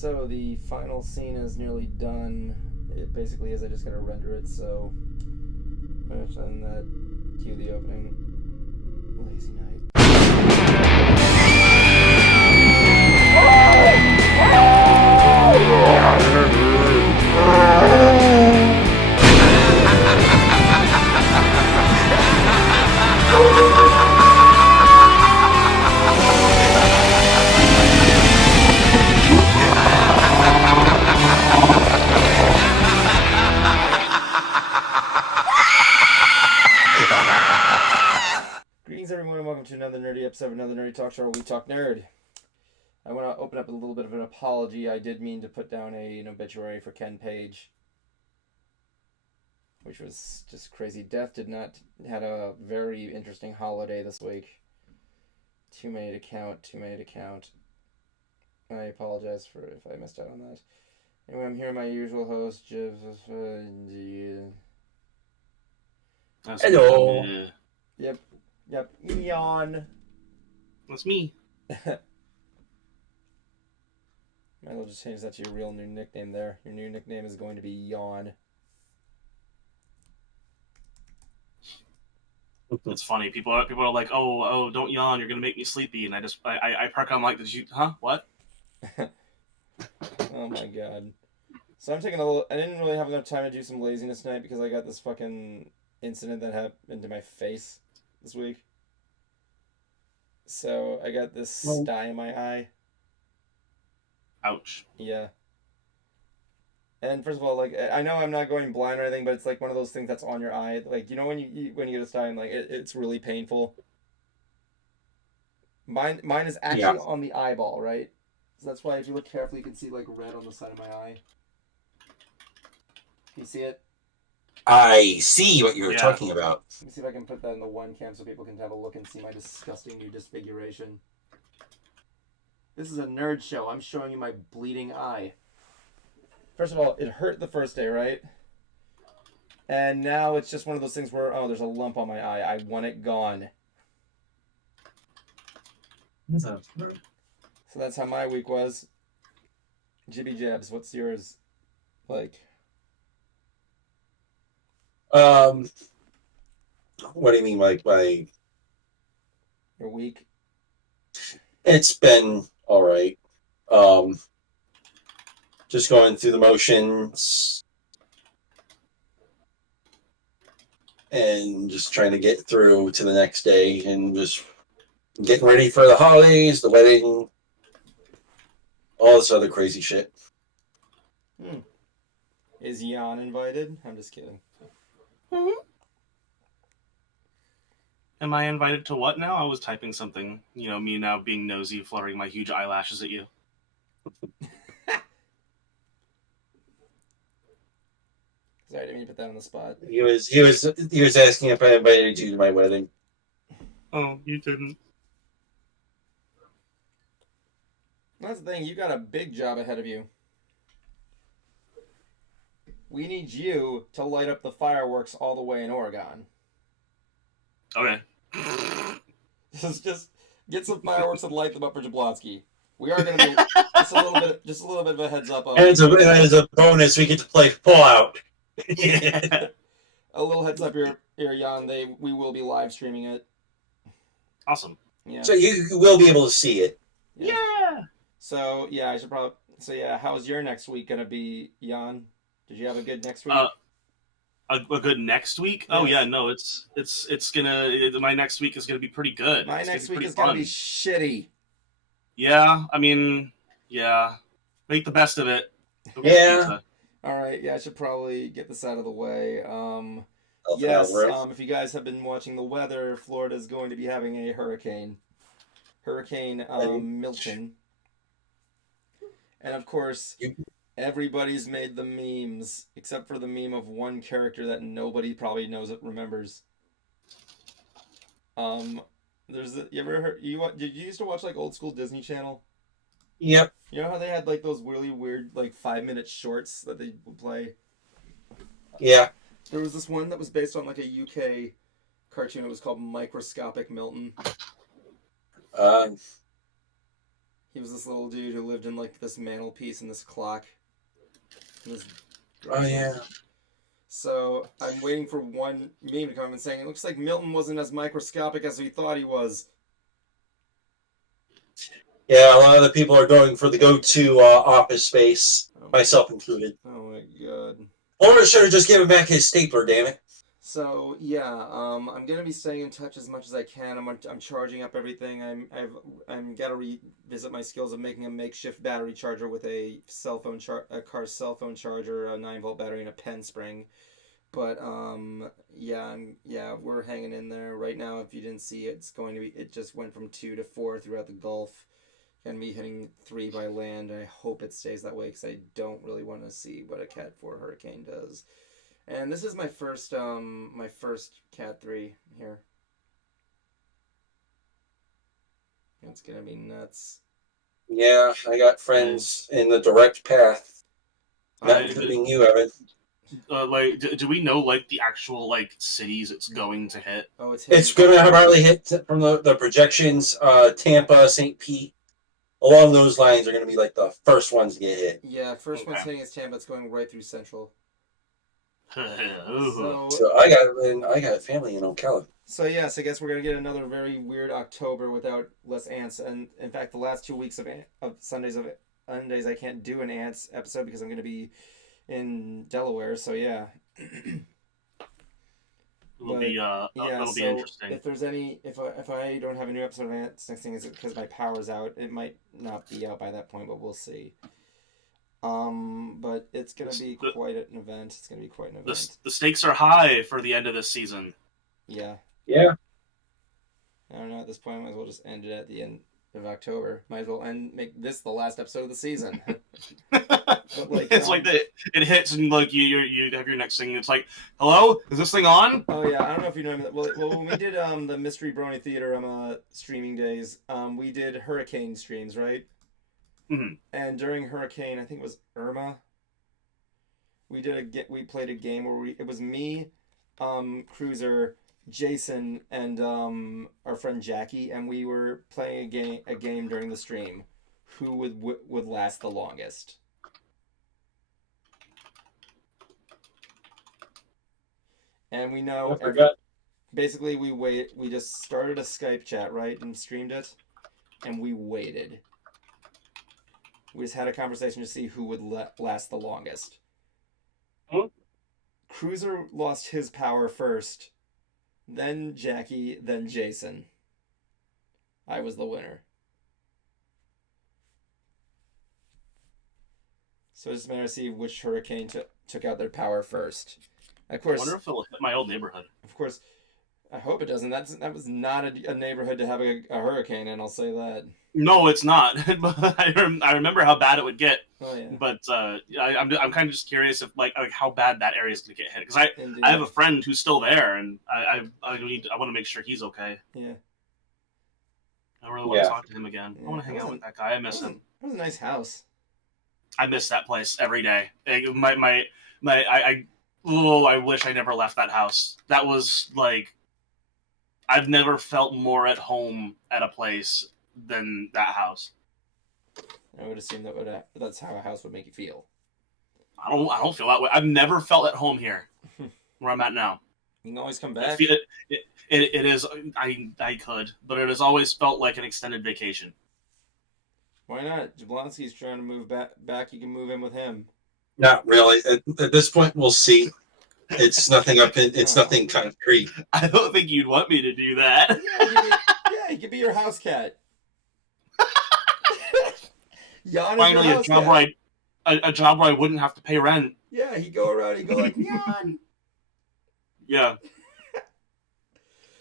So the final scene is nearly done. It basically is. I just gotta render it. So, and that cue the opening. Lazy night. Greetings, everyone, and welcome to another nerdy episode of another Nerdy Talk Show where we talk nerd. I want to open up with a little bit of an apology. I did mean to put down an obituary for Ken Page, which was just crazy. Death had a very interesting holiday this week. Too many to count. I apologize for if I missed out on that. Anyway, I'm here, my usual host, Jeff. Hello. Yep. Yawn. That's me. Might as well just change that to your real new nickname there. Your new nickname is going to be Yawn. It's funny. People are like, oh, don't yawn. You're gonna make me sleepy. And I perk on like, what? Oh my god. So I'm taking I didn't really have enough time to do some laziness tonight because I got this fucking incident that happened to my face this week. So I got this sty in my eye. Ouch. Yeah. And first of all, like, I know I'm not going blind or anything, but it's like one of those things that's on your eye. Like, you know when you get a sty and like it's really painful. Mine is actually on the eyeball, right? So that's why if you look carefully, you can see like red on the side of my eye. Can you see it? I see what you're talking about. Let me see if I can put that in the one cam so people can have a look and see my disgusting new disfiguration. This is a nerd show. I'm showing you my bleeding eye. First of all, it hurt the first day, right? And now it's just one of those things where, oh, there's a lump on my eye. I want it gone. So that's how my week was. Jibby Jabs, what's yours like? What do you mean, like my... Your week? It's been all right. Just going through the motions and just trying to get through to the next day and just getting ready for the holidays, the wedding, all this other crazy shit. Is Jan invited? I'm just kidding. Mm-hmm. Am I invited to what now? I was typing something. You know, me now being nosy, fluttering my huge eyelashes at you. Sorry, I didn't mean to put that on the spot. He was asking if I invited you to my wedding. Oh, you didn't. That's the thing, you got a big job ahead of you. We need you to light up the fireworks all the way in Oregon. Okay. Just get some fireworks and light them up for Jablonski. We are going to be just a little bit of a heads up. And as a bonus, we get to play Fallout. A little heads up here, Jan. We will be live streaming it. Awesome. Yeah. So you will be able to see it. Yeah. So yeah, I should probably. So yeah, how's your next week gonna be, Jan? Did you have a good next week? A good next week? Yeah. Oh yeah, no, it's gonna. My next week is gonna be pretty good. My next week is gonna be shitty. Yeah, I mean, yeah, make the best of it. Yeah. All right. Yeah, I should probably get this out of the way. Yes. If you guys have been watching the weather, Florida is going to be having a hurricane. Hurricane Milton. And of course, everybody's made the memes, except for the meme of one character that nobody probably remembers. Did you used to watch like old school Disney Channel? Yep. You know how they had like those really weird like 5-minute shorts that they would play? Yeah. There was this one that was based on like a UK cartoon. It was called Microscopic Milton. He was this little dude who lived in like this mantelpiece and this clock. And this Oh yeah. So I'm waiting for one meme to come and saying it looks like Milton wasn't as microscopic as we thought he was. Yeah, a lot of the people are going for the go-to office space, myself included. Oh my god. Or should have just given back his stapler, damn it. So yeah, I'm gonna be staying in touch as much as I can. I'm charging up everything. I'm gotta revisit my skills of making a makeshift battery charger with a car's cell phone charger, a 9-volt battery, and a pen spring. But yeah, we're hanging in there right now. If you didn't see it, it just went from 2 to 4 throughout the Gulf. Gonna be hitting 3 by land. I hope it stays that way because I don't really want to see what a Cat 4 hurricane does. And this is my first Cat 3 here. It's gonna be nuts. Yeah, I got friends in the direct path. Not including you, Evan. Do we know like the actual like cities it's going to hit? Oh, it's going to probably hit from the projections. Tampa, St. Pete, along those lines are going to be like the first ones to get hit. Yeah, first one's hitting is Tampa. It's going right through Central. So I got a family in Ocala. So yes, I guess we're gonna get another very weird October without less ants. And in fact, the last 2 weeks of Sundays I can't do an ants episode because I'm gonna be in Delaware. So yeah. It'll be interesting. If there's if I don't have a new episode of ants, next thing is because my power's out. It might not be out by that point, but we'll see. But it's gonna be quite an event. It's gonna be quite an event. The stakes are high for the end of this season. Yeah. Yeah. I don't know. At this point, I might as well just end it at the end of October. Might as well make this the last episode of the season. It's like it hits and like you have your next thing. It's like, hello, is this thing on? Oh yeah, I don't know if you know. Well, when we did the Mystery Brony Theater streaming days, we did hurricane streams, right? Mm-hmm. And during hurricane, I think it was Irma. We played a game where it was me, Cruizer, Jason, and our friend Jackie, and we were playing a game during the stream. Who would last the longest? And we know basically we just started a Skype chat, right, and streamed it, and we waited. We just had a conversation to see who would last the longest. Hmm? Cruizer lost his power first, then Jackie, then Jason. I was the winner. So it's just a matter to see which hurricane took out their power first. Of course, I wonder if it'll hit my old neighborhood. Of course, I hope it doesn't. That was not a neighborhood to have a hurricane, and I'll say that. No, it's not. I remember how bad it would get. Oh yeah. But I'm kind of just curious if like how bad that area is going to get hit, because I have a friend who's still there, and I want to make sure he's okay. Yeah. I really want to talk to him again. Yeah. I want to hang out with that guy. I miss him. It was a nice house. I miss that place every day. I wish I never left that house. That was like, I've never felt more at home at a place than that house. I would assume that's how a house would make you feel. I don't feel that way. I've never felt at home here, where I'm at now. You can always come back. It is. I could, but it has always felt like an extended vacation. Why not? Jablonski's trying to move back. You can move in with him. Not really. At this point, we'll see. It's nothing It's nothing concrete. I don't think you'd want me to do that. Yeah, he could be your house cat. Jan Finally, a job where I wouldn't have to pay rent. Yeah, he'd go around. He'd go like, Jan. Yeah.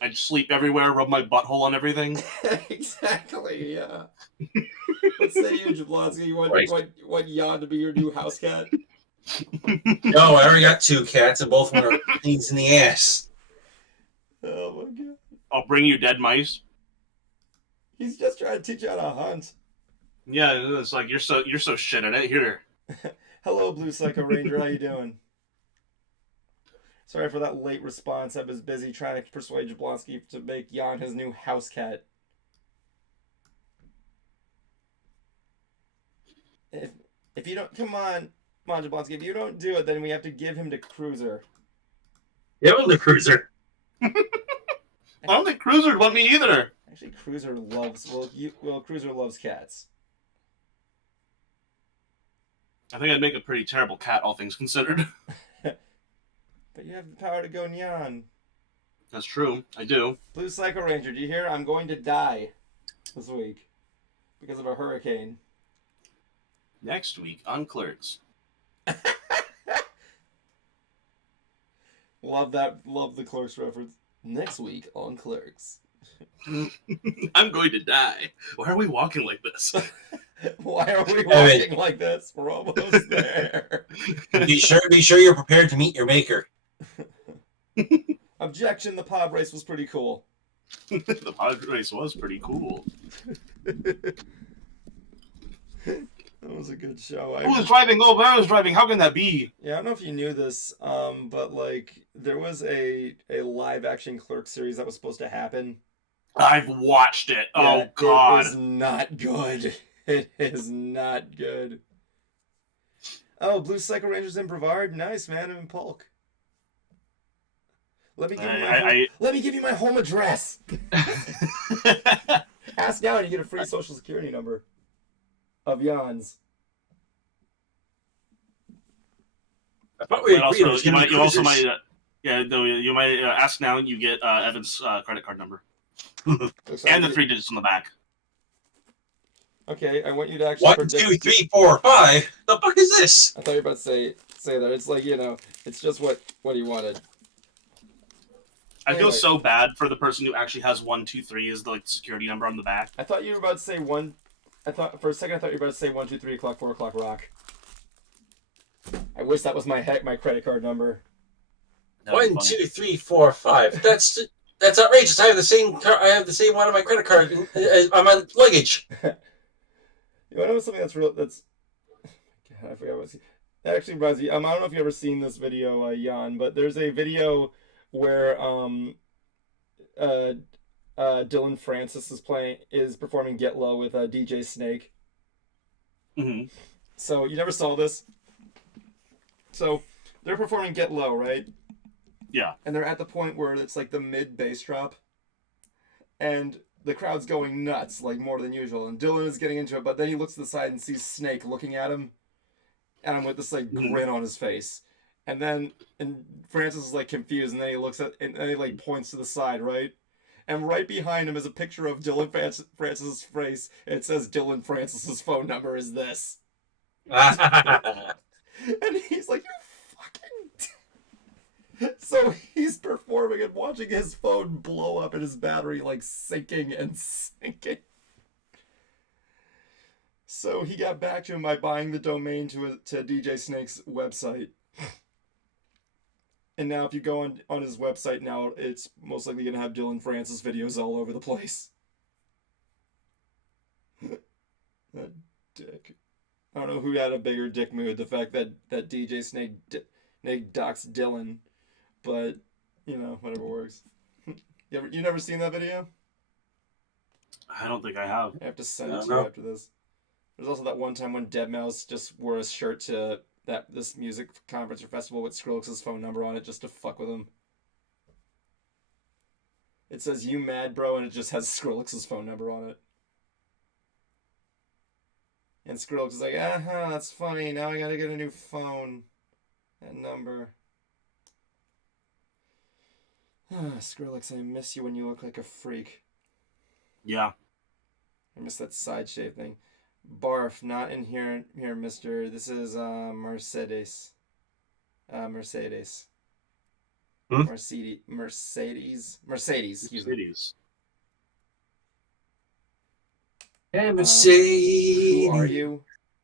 I'd sleep everywhere, rub my butthole on everything. Exactly. Yeah. Let's say you, Jablonski, you want Jan to be your new house cat. No, I already got 2 cats, and both of them are things in the ass. Oh my god! I'll bring you dead mice. He's just trying to teach you how to hunt. Yeah, it's like you're so shit at it. Here. Hello, Blue Psycho Ranger. How you doing? Sorry for that late response. I was busy trying to persuade Jablonski to make Jan his new house cat. If you don't, come on, Jablonski, if you don't do it, then we have to give him to Cruiser. Yeah, well, the Cruiser. I don't think Cruiser would want me either. Actually, Cruiser loves Cruiser loves cats. I think I'd make a pretty terrible cat, all things considered. But you have the power to go Nyan. That's true. I do. Blue Psycho Ranger, do you hear? I'm going to die this week because of a hurricane. Next week on Clerks. Love that. Love the Clerks reference. Next week on Clerks. I'm going to die. Why are we walking like this? Why are we walking like this? We're almost there. Be sure you're prepared to meet your maker. Objection, the pod race was pretty cool. The pod race was pretty cool. That was a good show. Who was driving? Oh, I was driving. How can that be? Yeah, I don't know if you knew this, but like there was a live action Clerk series that was supposed to happen. I've watched it. Yeah, oh God, it is not good. It is not good. Oh, Blue Psycho Rangers in Brevard, nice man. I'm in Polk. Let me give you my home address. Ask now and you get a free social security number of Jan's. I thought we agreed you also might ask now and you get Evan's credit card number. And the 3 digits on the back. Okay, I want you to actually 1, 2, 3, 4, 5. The fuck is this? I thought you were about to say that. It's like, it's just what he wanted. I feel so bad for the person who actually has 1, 2, 3 as the security number on the back. I thought you were about to say one. For a second I thought you were about to say 1, 2, 3 o'clock, 4 o'clock rock. I wish that was my credit card number. 1, 2, 3, 4, 5. That's outrageous. I have the same one on my credit card on my luggage. You want to know something that's God, I forgot what actually, Brazzy, I don't know if you've ever seen this video, Jan, but there's a video where Dylan Francis is performing Get Low with DJ Snake. Mm-hmm. So you never saw this? So they're performing Get Low, right? Yeah. And they're at the point where it's like the mid bass drop, and the crowd's going nuts, like more than usual. And Dylan is getting into it, but then he looks to the side and sees Snake looking at him, and I'm with this like grin on his face. And Francis is like confused, and then he looks at and he like points to the side, right? And right behind him is a picture of Dylan Francis's face. It says Dylan Francis's phone number is this. And he's like, "You fucking." So he's performing and watching his phone blow up and his battery like sinking and sinking. So he got back to him by buying the domain to DJ Snake's website. And now if you go on his website now, it's most likely going to have Dylan Francis videos all over the place. That dick. I don't know who had a bigger dick mood, the fact that DJ Snake docks Dylan. But, whatever works. You never seen that video? I don't think I have. I have to send it to you after this. There's also that one time when Deadmau5 just wore a shirt to this music conference or festival with Skrillex' phone number on it just to fuck with him. It says, "You mad, bro?" and it just has Skrillex' phone number on it. And Skrillex is like, that's funny. Now I gotta get a new phone. That number. Skrillex, I miss you when you look like a freak. Yeah. I miss that side shave thing. Barf, not in here, mister. This is Mercedes. Mercedes. Mercedes. Excuse me. Hey, Mercedes. Who are you?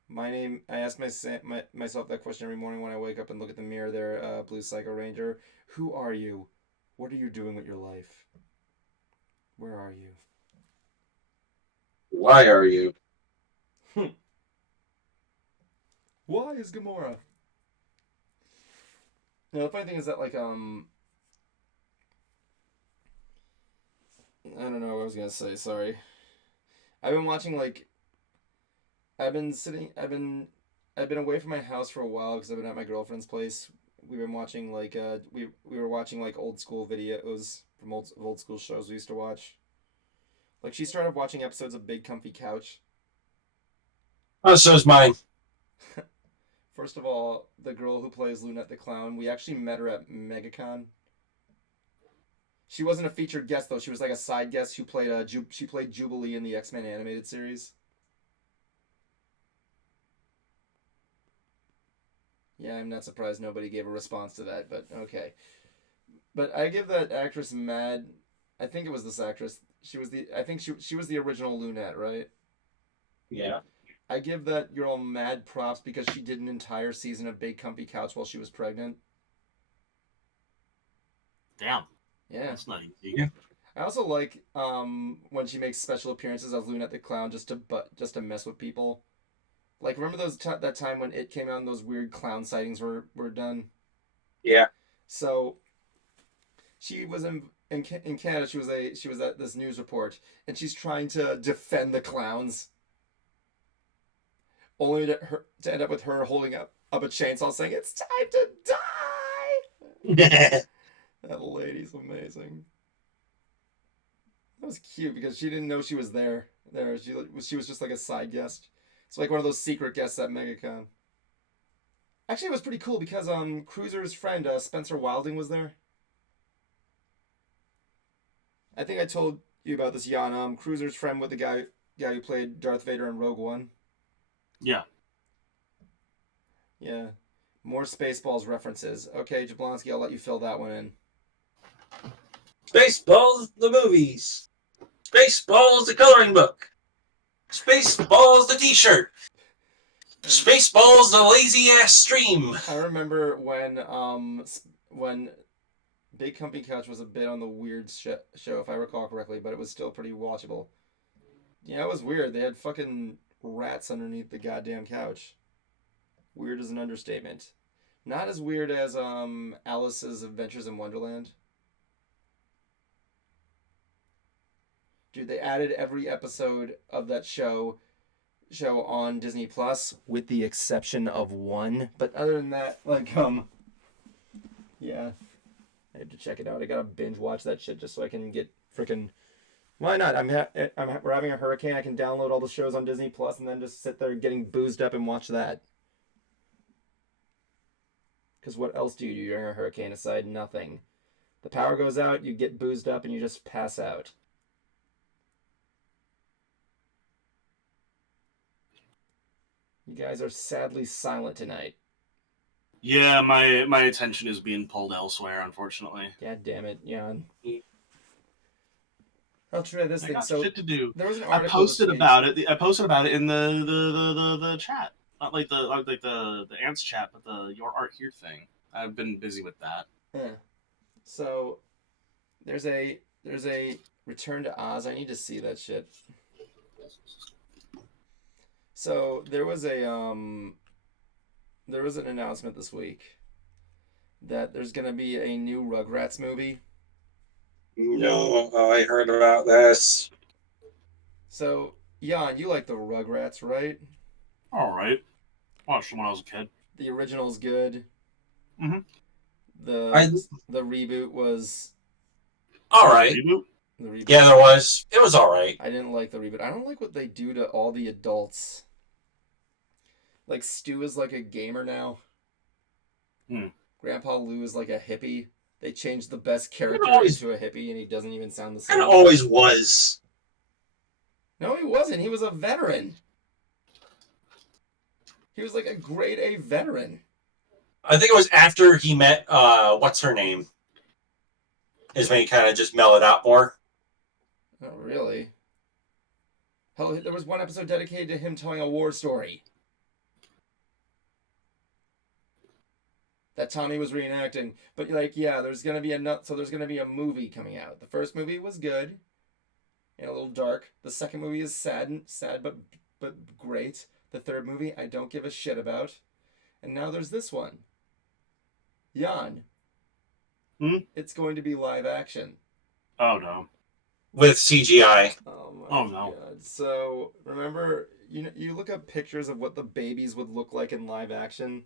My name. I ask myself that question every morning when I wake up and look at the mirror. There, Blue Psycho Ranger. Who are you? What are you doing with your life? Where are you? Why are you? Why is Gamora? The funny thing is that, like, I don't know what I was gonna say, sorry. I've been watching, like, I've been away from my house for a while because I've been at my girlfriend's place. We've been watching like we were watching like old school videos from old school shows we used to watch. Like she started watching episodes of Big Comfy Couch. Oh, so is mine. First of all, the girl who plays Lunette the Clown, we actually met her at MegaCon. She wasn't a featured guest though. She was like a side guest who played she played Jubilee in the X-Men animated series. Yeah, I'm not surprised nobody gave a response to that, but okay. But I give that actress mad. I think it was this actress. I think she was the original Lunette, right? Yeah. I give that girl mad props because she did an entire season of Big Comfy Couch while she was pregnant. Damn. Yeah. That's not easy. Yeah. I also like when she makes special appearances as Lunette the Clown just to mess with people. Like, remember that time when It came out and those weird clown sightings were done? Yeah. So she was in Canada. She was at this news report and she's trying to defend the clowns, only to end up with her holding up a chainsaw saying it's time to die. That lady's amazing. That was cute because she didn't know she was there. She was just like a side guest. It's like one of those secret guests at MegaCon. Actually, it was pretty cool because Cruiser's friend Spencer Wilding was there. I think I told you about this, Jan. Cruiser's friend with the guy who played Darth Vader in Rogue One. Yeah. Yeah. More Spaceballs references. Okay, Jablonski, I'll let you fill that one in. Spaceballs, the movies. Spaceballs, the coloring book. Spaceballs, the T-shirt. Spaceballs, the lazy ass stream. I remember when Big Comfy Couch was a bit on the weird show, if I recall correctly, but it was still pretty watchable. Yeah, it was weird. They had fucking rats underneath the goddamn couch. Weird is an understatement. Not as weird as Alice's Adventures in Wonderland. Dude, they added every episode of that show on Disney Plus, with the exception of one. But other than that, like, yeah, I have to check it out. I gotta binge watch that shit just so I can get freaking. Why not? We're having a hurricane. I can download all the shows on Disney Plus and then just sit there getting boozed up and watch that. Because what else do you do during a hurricane aside nothing? The power goes out, you get boozed up, and you just pass out. You guys are sadly silent tonight. Yeah, my attention is being pulled elsewhere, unfortunately. God damn it, Jan. I'll try this I thing. got So shit to do. There was an article. I posted about it in the chat, not like the ants chat, but the Your Art Here thing. I've been busy with that. Yeah. So there's a Return to Oz. I need to see that shit. So there was an announcement this week that there's gonna be a new Rugrats movie. No, I heard about this. So, Jan, you like the Rugrats, right? All right. Watched them when I was a kid. The original's good. Mm-hmm. The reboot was all right. The reboot. Yeah, there was. It was all right. I didn't like the reboot. I don't like what they do to all the adults. Like, Stu is like a gamer now. Grandpa Lou is like a hippie. They changed the best character into a hippie, and he doesn't even sound the same. It always was. No, he wasn't. He was a veteran. He was like a grade A veteran. I think it was after he met, what's her name? Is when he kind of just mellowed out more. Oh, really? Hell, there was one episode dedicated to him telling a war story that Tommy was reenacting. But, like, yeah, there's going to be a movie coming out. The first movie was good and a little dark. The second movie is sad but great. The third movie, I don't give a shit about. And now there's this one. Jan. It's going to be live action. Oh, no. With CGI. Oh, no. God. So, remember, you look up pictures of what the babies would look like in live action.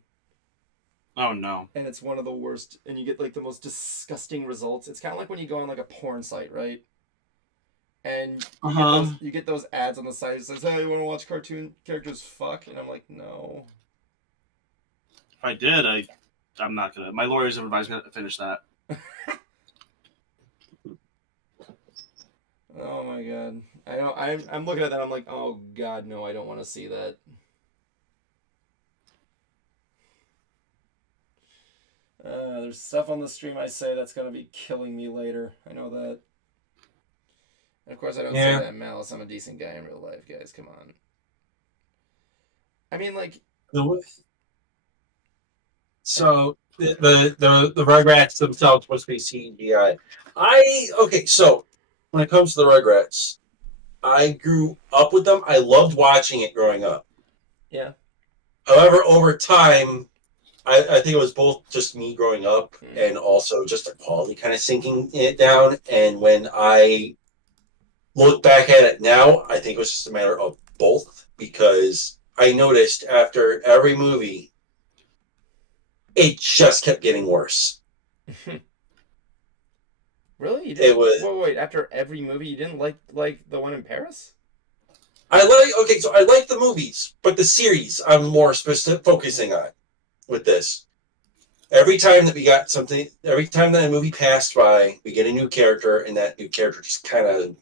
Oh no. And it's one of the worst, and you get like the most disgusting results. It's kind of like when you go on like a porn site, right? And you get those ads on the side that says, "Hey, you want to watch cartoon characters fuck?" And I'm like, no. If I did, I'm not gonna. My lawyers have advised me to finish that. Oh my god! I know. I'm looking at that. I'm like, oh god, no! I don't want to see that. There's stuff on the stream I say that's gonna be killing me later. I know that. And of course, I don't say that in malice. I'm a decent guy in real life, guys. Come on. I mean, like. So the Rugrats themselves supposed to be CGI. So when it comes to the Rugrats, I grew up with them. I loved watching it growing up. Yeah. However, over time, I think it was both just me growing up and also just the quality kind of sinking it down. And when I look back at it now, I think it was just a matter of both, because I noticed after every movie, it just kept getting worse. Really? You didn't, wait, after every movie, you didn't like the one in Paris? I like the movies, but the series I'm more focusing on with this. Every time that we got something, every time that a movie passed by, we get a new character, and that new character just kind of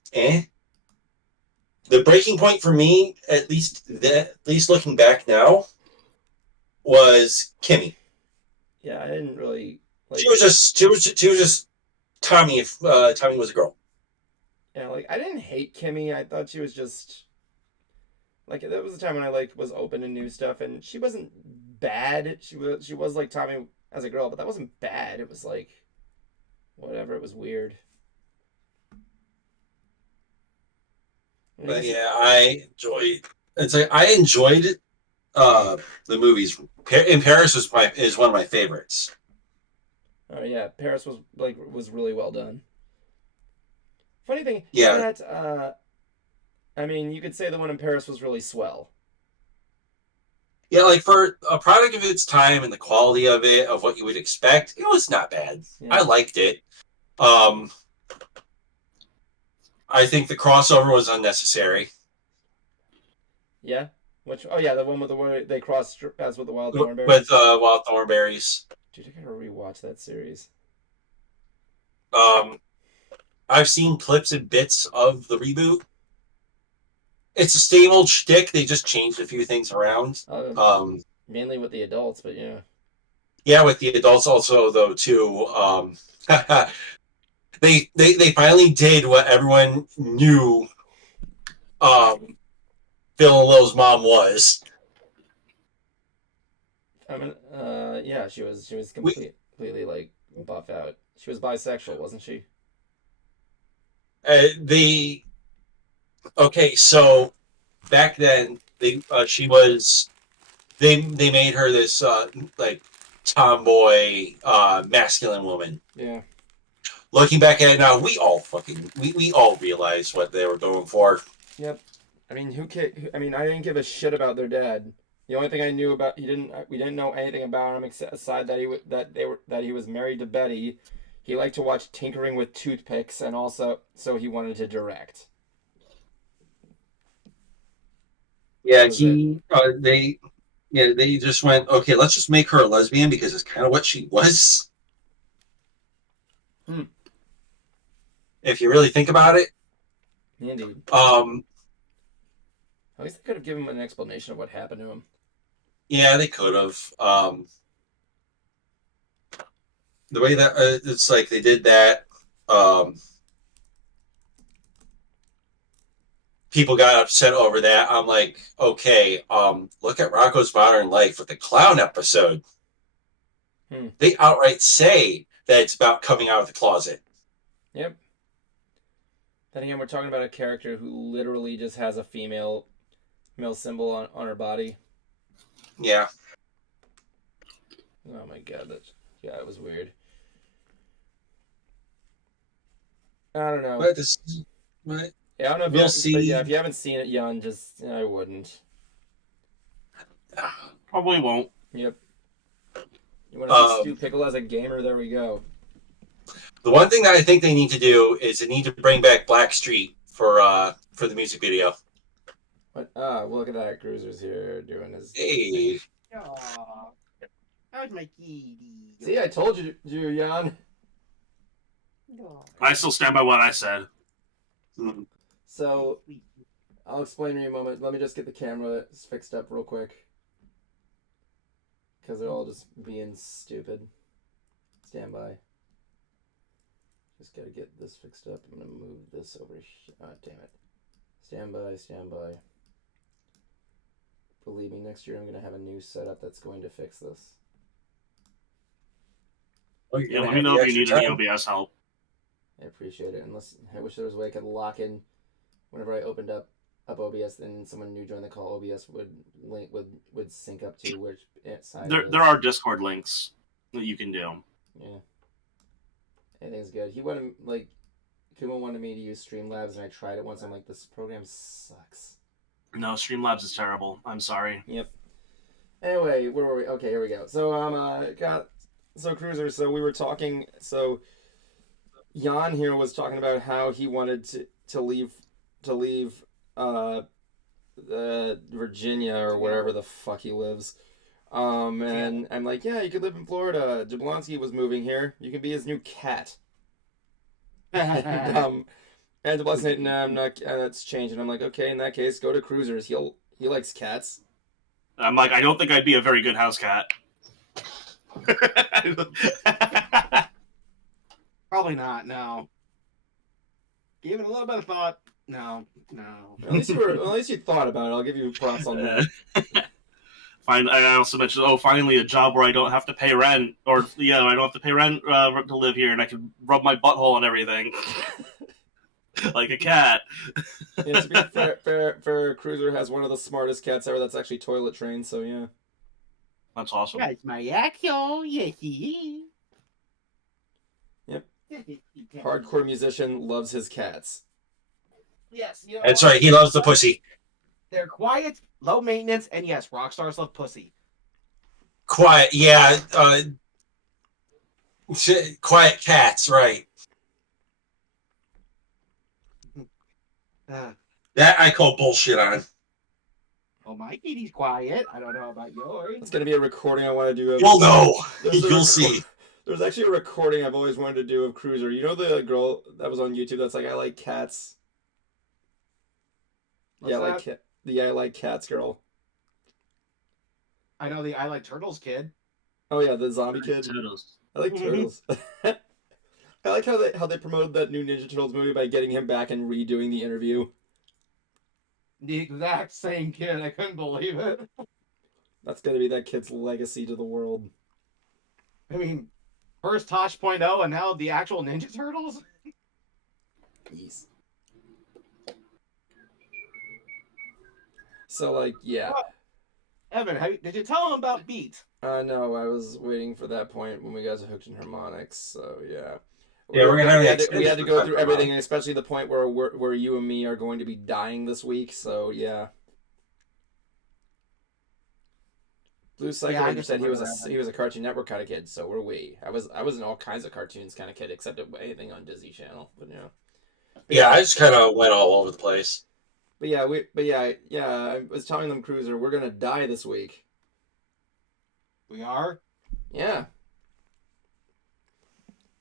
The breaking point for me, at least looking back now, was Kimmy. Yeah, I didn't really. She was just Tommy. If Tommy was a girl. Yeah, like I didn't hate Kimmy. I thought she was just like that was the time when I was open to new stuff, and she wasn't bad. She was like Tommy as a girl, but that wasn't bad. It was like whatever. It was weird. But yeah, I enjoyed. It's like I enjoyed it. The movies in Paris is one of my favorites. Oh yeah, Paris was really well done. Funny thing, that I mean, you could say the one in Paris was really swell. Yeah, like for a product of its time and the quality of it, of what you would expect, it was not bad. Yeah. I liked it. I think the crossover was unnecessary. Yeah. The one with where they cross as with the wild thornberries. With wild thornberries. Dude, I gotta rewatch that series. I've seen clips and bits of the reboot. It's the same old shtick. They just changed a few things around. Mainly with the adults, but yeah. Yeah, with the adults also though too. They finally did what everyone knew. Phil and Lil's mom was. I mean, yeah, she was completely like buff out. She was bisexual, wasn't she? So back then they made her this like tomboy masculine woman. Yeah. Looking back at it now, we all realized what they were going for. Yep. I mean, I didn't give a shit about their dad. The only thing I knew about we didn't know anything about him aside that he was married to Betty. He liked to watch Tinkering with Toothpicks, and also so he wanted to direct. Yeah, they just went, okay, let's just make her a lesbian because it's kind of what she was. If you really think about it. Indeed. At least they could have given him an explanation of what happened to him. Yeah, they could have. The way that it's like they did that, people got upset over that. I'm like, okay, look at Rocko's Modern Life with the clown episode. They outright say that it's about coming out of the closet. Yep. Then again, we're talking about a character who literally just has a male symbol on her body. Yeah. Oh my god, it was weird. I don't know. But yeah, I don't know if we'll see. But yeah, if you haven't seen it, Jan, I wouldn't. Probably won't. Yep. You want to see Stu Pickle as a gamer? There we go. The one thing that I think they need to do is they need to bring back Black Street for the music video. What? Look at that. Cruiser's here doing his. Hey. Aww. How's my kitty? See, I told you, Jan. I still stand by what I said. So, I'll explain to you in a moment. Let me just get the camera fixed up real quick. Because they're all just being stupid. Stand by. Just gotta get this fixed up. I'm gonna move this over here. Ah, damn it. Stand by, stand by. Believe me, next year I'm gonna have a new setup that's going to fix this. Oh, yeah, let me know if you need any OBS help. I appreciate it. Unless I wish there was a way I could lock in whenever I opened up OBS, then someone new joined the call. OBS would sync up to which side. There are Discord links that you can do. Yeah, anything's good. He wanted Kuma wanted me to use Streamlabs, and I tried it once. I'm like, this program sucks. No, Streamlabs is terrible. I'm sorry. Yep. Anyway, where were we? Okay, here we go. So Cruizer. So we were talking. So Jan here was talking about how he wanted to leave Virginia or wherever the fuck he lives. And I'm like, yeah, you could live in Florida. Jablonski was moving here. You can be his new cat. And Jablonski said, no, I'm not. It's changing. I'm like, okay, in that case, go to Cruiser's. He likes cats. I'm like, I don't think I'd be a very good house cat. Probably not. No. Give it a little bit of thought. No. At least you thought about it. I'll give you props on that. I also mentioned, finally a job where I don't have to pay rent, I don't have to pay rent to live here, and I can rub my butthole and everything, like a cat. Yeah, to be fair, Cruiser has one of the smartest cats ever. That's actually toilet trained. So yeah, that's awesome. That's my actual Yeti. Yep. Hardcore musician loves his cats. Yes, you know that's right. He loves the pussy. They're quiet, low maintenance, and yes, rock stars love pussy. Quiet, yeah. Quiet cats, right? That I call bullshit on. Well, my kitty's quiet. I don't know about yours. It's gonna be a recording I want to do. Well, no, you'll see. There's actually a recording I've always wanted to do of Cruiser. You know the girl that was on YouTube that's like, I like cats. What's yeah, that? I like cats girl. I know the I like turtles kid. Oh yeah, the zombie kid. Turtles. I like turtles. I like how they promoted that new Ninja Turtles movie by getting him back and redoing the interview. The exact same kid. I couldn't believe it. That's gonna be that kid's legacy to the world. I mean, first Tosh.0 and now the actual Ninja Turtles? Peace. So, like, yeah. Evan, did you tell him about Beat? No, I was waiting for that point when we guys are hooked in harmonics, so yeah. Yeah, we had to go through everything, especially the point where you and me are going to be dying this week, so yeah. Blue Psycho Ranger said he was a Cartoon Network kind of kid, so were we. I was in all kinds of cartoons kind of kid, except anything on Disney Channel, but yeah. Yeah, I just kind of went all over the place. But yeah, I was telling them, Cruiser, we're gonna die this week. We are? Yeah.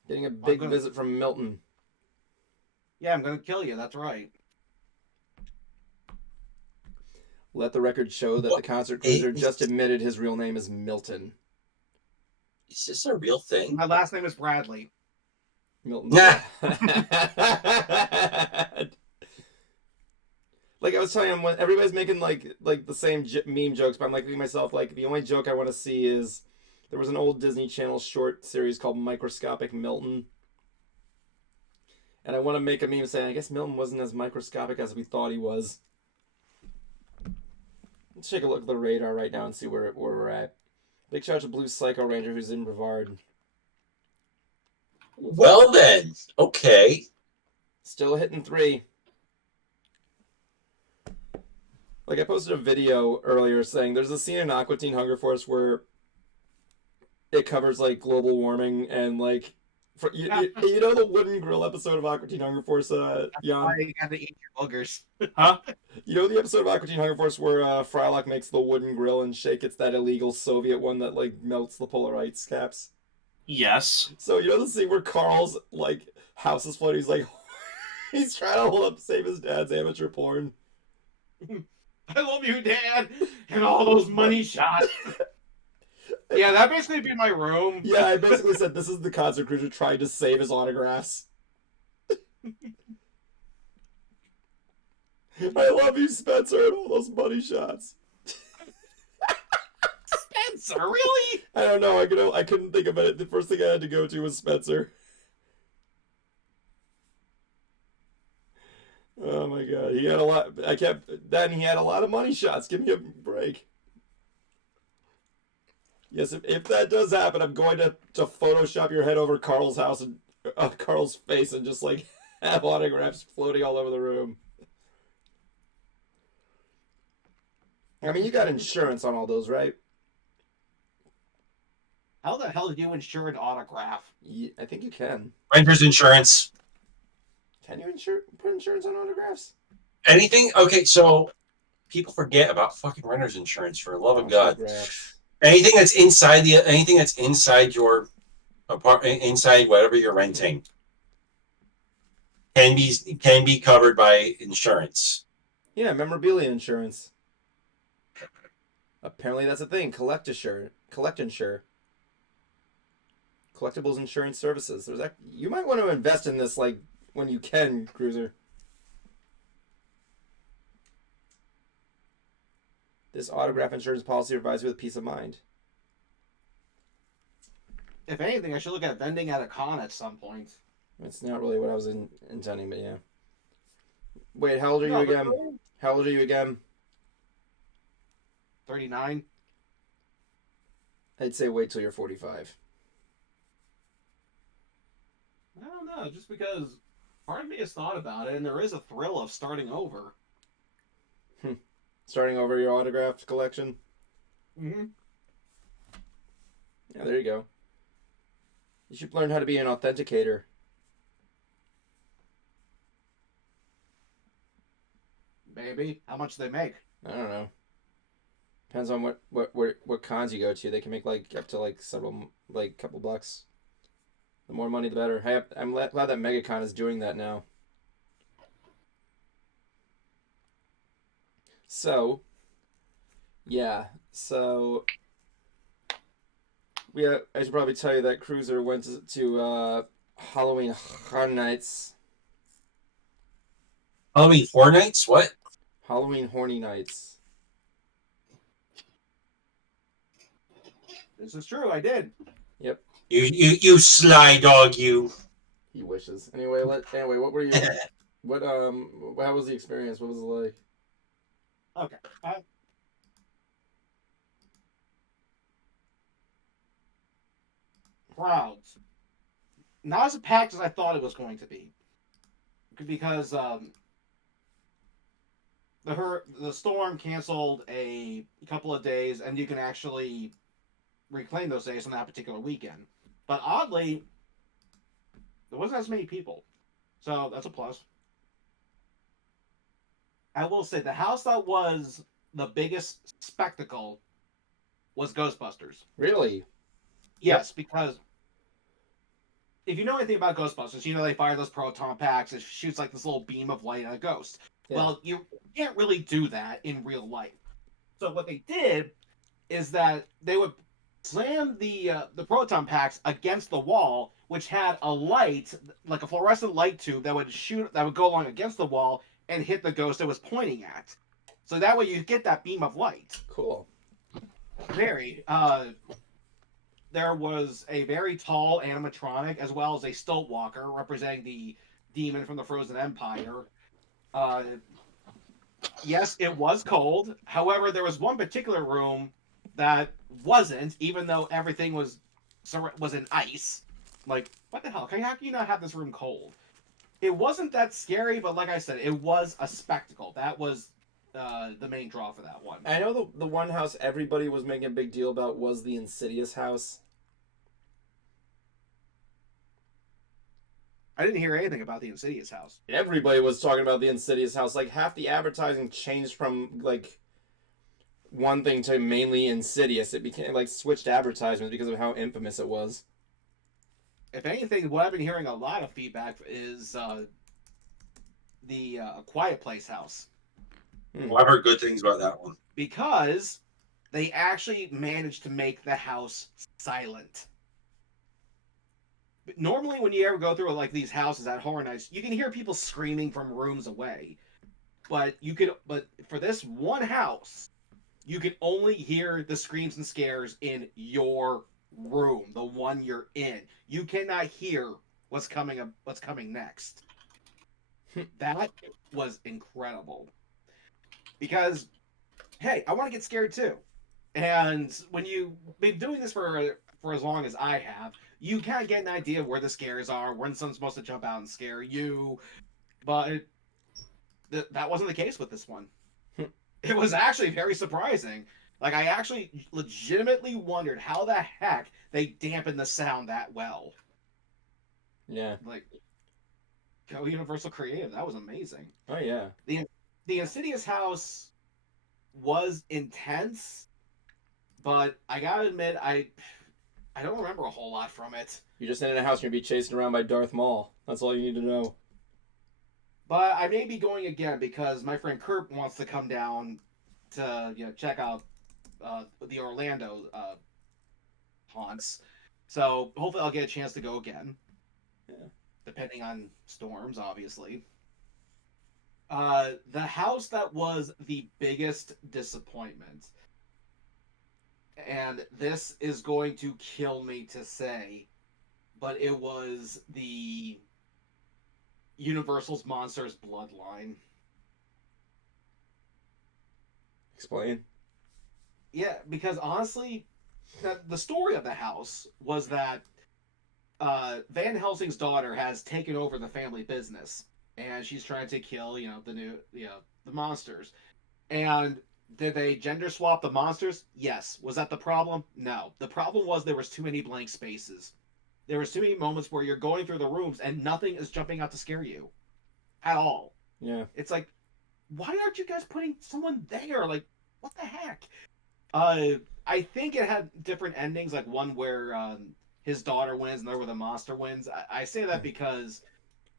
Getting a big visit from Milton. Yeah, I'm gonna kill you, that's right. Let the record show that the concert Cruiser just admitted his real name is Milton. Is this a real thing? My last name is Bradley. Milton. Yeah. Like I was telling him, when everybody's making like the same meme jokes, but I'm like to myself, like the only joke I want to see is there was an old Disney Channel short series called Microscopic Milton, and I want to make a meme saying, I guess Milton wasn't as microscopic as we thought he was. Let's take a look at the radar right now and see where we're at. Big shout out to Blue Psycho Ranger who's in Brevard. Well then, okay. Still hitting 3. Like, I posted a video earlier saying there's a scene in Aqua Teen Hunger Force where it covers, like, global warming and, like, you know the wooden grill episode of Aqua Teen Hunger Force, Jan? I got to eat your boogers. Huh? You know the episode of Aqua Teen Hunger Force where Frylock makes the wooden grill and Shake gets that illegal Soviet one that, like, melts the polar ice caps? Yes. So, you know the scene where Carl's, like, house is flooding, he's like, he's trying to hold up, save his dad's amateur porn. I love you, Dad, and all those money shots. Yeah, that basically be my room. Yeah, I basically said this is the concert cruiser trying to save his autographs. I love you, Spencer, and all those money shots. Spencer, really? I don't know. I couldn't think of it. The first thing I had to go to was Spencer. Oh my god, he had a lot. He had a lot of money shots. Give me a break. Yes, if that does happen, I'm going to Photoshop your head over Carl's house and Carl's face and just like have autographs floating all over the room. I mean, you got insurance on all those, right? How the hell do you insure an autograph? I think you can. Renter's insurance. Can you put insurance on autographs? Anything? Okay, so people forget about fucking renter's insurance, for the love of God. Anything that's inside your apartment, inside whatever you're renting, can be covered by insurance. Yeah, memorabilia insurance. Apparently that's a thing. Collect insure. Collectibles insurance services. You might want to invest in this, like, when you can, Cruiser. This autograph insurance policy provides you with peace of mind. If anything, I should look at vending at a con at some point. It's not really what I was intending, but yeah. Wait, how old are you again? How old are you again? 39. I'd say wait till you're 45. I don't know, just because part of me has thought about it, and there is a thrill of starting over. Starting over your autograph collection? Mm-hmm. Yeah, there you go. You should learn how to be an authenticator. Maybe. How much do they make? I don't know. Depends on what cons you go to. They can make like up to like several, like couple bucks. The more money, the better. I'm glad that MegaCon is doing that now. So, yeah. So, I should probably tell you that Cruiser went to Halloween Horror Nights. Halloween Horror Nights? What? Halloween Horny Nights. This is true. I did. Yep. You sly dog, you. He wishes. Anyway, what were you? How was the experience? What was it like? Okay. Crowds. Not as packed as I thought it was going to be, because the storm canceled a couple of days, and you can actually reclaim those days on that particular weekend. But oddly, there wasn't as many people, so that's a plus. I will say the house that was the biggest spectacle was Ghostbusters. Really? Yes, because if you know anything about Ghostbusters, you know they fire those proton packs. It shoots like this little beam of light at a ghost. Yeah. Well, you can't really do that in real life. So what they did is that they would slam the proton packs against the wall, which had a light, like a fluorescent light tube that would go along against the wall and hit the ghost it was pointing at. So that way you get that beam of light. Cool. Very. There was a very tall animatronic as well as a stilt walker representing the demon from the Frozen Empire. Yes, it was cold. However, there was one particular room that wasn't, even though everything was in ice. Like, what the hell? How can you not have this room cold? It wasn't that scary, but like I said, it was a spectacle. That was the main draw for that one. I know the one house everybody was making a big deal about was the Insidious house. I didn't hear anything about the Insidious house. Everybody was talking about the Insidious house. Like, half the advertising changed from, like, one thing to mainly Insidious. It became, like, switched advertisements because of how infamous it was. If anything, what I've been hearing a lot of feedback is the Quiet Place house. Well, I've heard good things about that one. Because they actually managed to make the house silent. Normally, when you ever go through like these houses at Horror Nights, you can hear people screaming from rooms away. But for this one house, you can only hear the screams and scares in your room, the one you're in. You cannot hear what's coming next. That was incredible. Because, hey, I want to get scared too. And when you've been doing this for as long as I have, you kind of get an idea of where the scares are, when someone's supposed to jump out and scare you. But that wasn't the case with this one. It was actually very surprising. Like, I actually legitimately wondered how the heck they dampened the sound that well. Yeah. Like, go Universal Creative. That was amazing. Oh, yeah. The Insidious house was intense, but I gotta admit, I don't remember a whole lot from it. You're just in a house and you're going to be chased around by Darth Maul. That's all you need to know. But I may be going again because my friend Kurt wants to come down to check out the Orlando haunts. So hopefully I'll get a chance to go again. Yeah. Depending on storms, obviously. The house that was the biggest disappointment, and this is going to kill me to say, but it was the Universal's Monsters Bloodline. Explain. Yeah, because honestly, the story of the house was that Van Helsing's daughter has taken over the family business, and she's trying to kill, the monsters. And did they gender swap the monsters? Yes. Was that the problem? No. The problem was there was too many blank spaces. There was too many moments where you're going through the rooms and nothing is jumping out to scare you. At all. Yeah. It's like, why aren't you guys putting someone there? Like, what the heck? I think it had different endings, like one where his daughter wins and the other where the monster wins. I say that because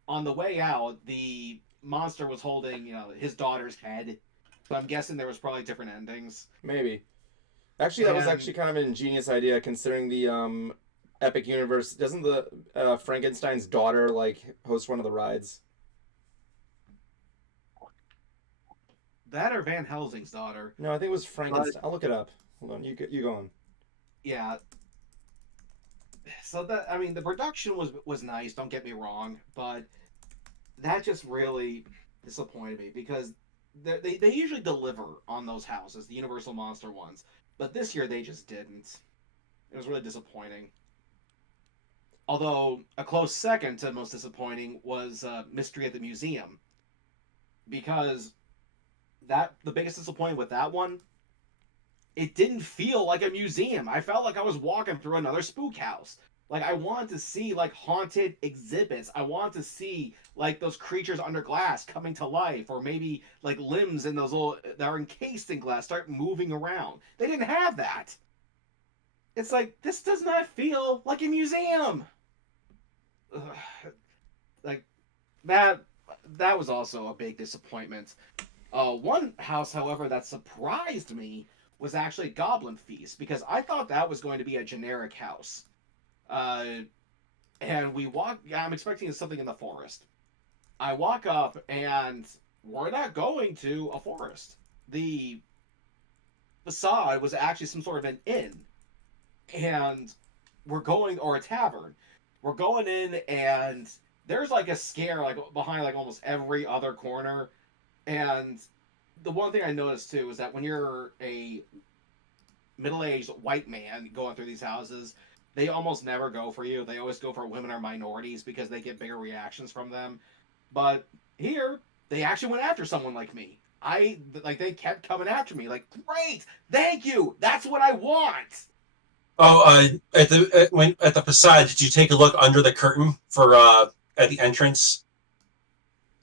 on the way out, the monster was holding, his daughter's head. So I'm guessing there was probably different endings. Maybe. Actually, that was actually kind of an ingenious idea, considering the Epic Universe. Doesn't the Frankenstein's daughter host one of the rides? That or Van Helsing's daughter? No, I think it was Frankenstein. I'll look it up. Hold on, you go on. Yeah. So the production was nice. Don't get me wrong, but that just really disappointed me because they usually deliver on those houses, the Universal Monster ones, but this year they just didn't. It was really disappointing. Although a close second to most disappointing was Mystery at the Museum, because the biggest disappointment with that one, it didn't feel like a museum. I felt like I was walking through another spook house. Like, I wanted to see, haunted exhibits. I wanted to see, those creatures under glass coming to life. Or maybe, limbs in those that are encased in glass start moving around. They didn't have that. It's like, this does not feel like a museum. That was also a big disappointment. One house, however, that surprised me was actually Goblin Feast, because I thought that was going to be a generic house. And I'm expecting something in the forest. I walk up, and we're not going to a forest. The facade was actually some sort of an inn. And or a tavern. We're going in, and there's a scare behind almost every other corner. And the one thing I noticed too is that when you're a middle-aged white man going through these houses, they almost never go for you. They always go for women or minorities because they get bigger reactions from them. But here, they actually went after someone like me. they kept coming after me. Like, great, thank you, that's what I want. Oh, at the facade, did you take a look under the curtain for at the entrance?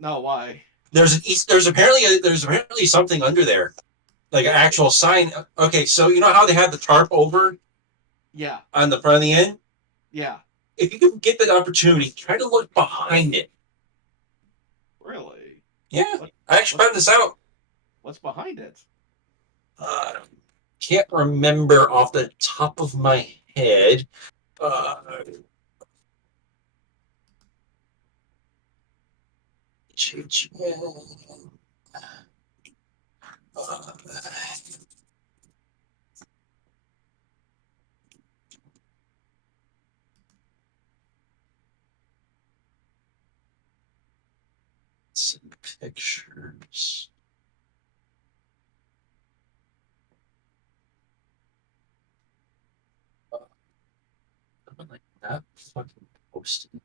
No, why? There's apparently something under there, like an actual sign. Okay, so you know how they had the tarp over? Yeah. On the front of the inn? Yeah. If you can get the opportunity, try to look behind it. Really? Yeah, I actually found this out. What's behind it? Can't remember off the top of my head. Some pictures. Like that fucking posted.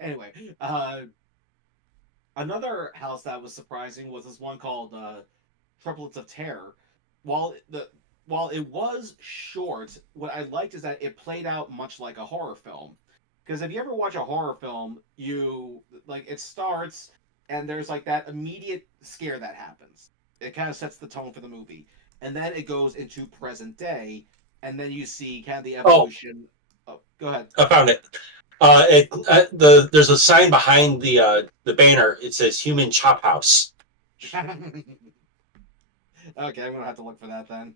Anyway, another house that was surprising was this one called Triplets of Terror. While it was short, what I liked is that it played out much like a horror film. Because if you ever watch a horror film, it starts and there's like that immediate scare that happens. It kind of sets the tone for the movie, and then it goes into present day, and then you see kind of the evolution. Oh, go ahead. I found it. There's a sign behind the banner. It says "Human Chop House." Okay, I'm gonna have to look for that then.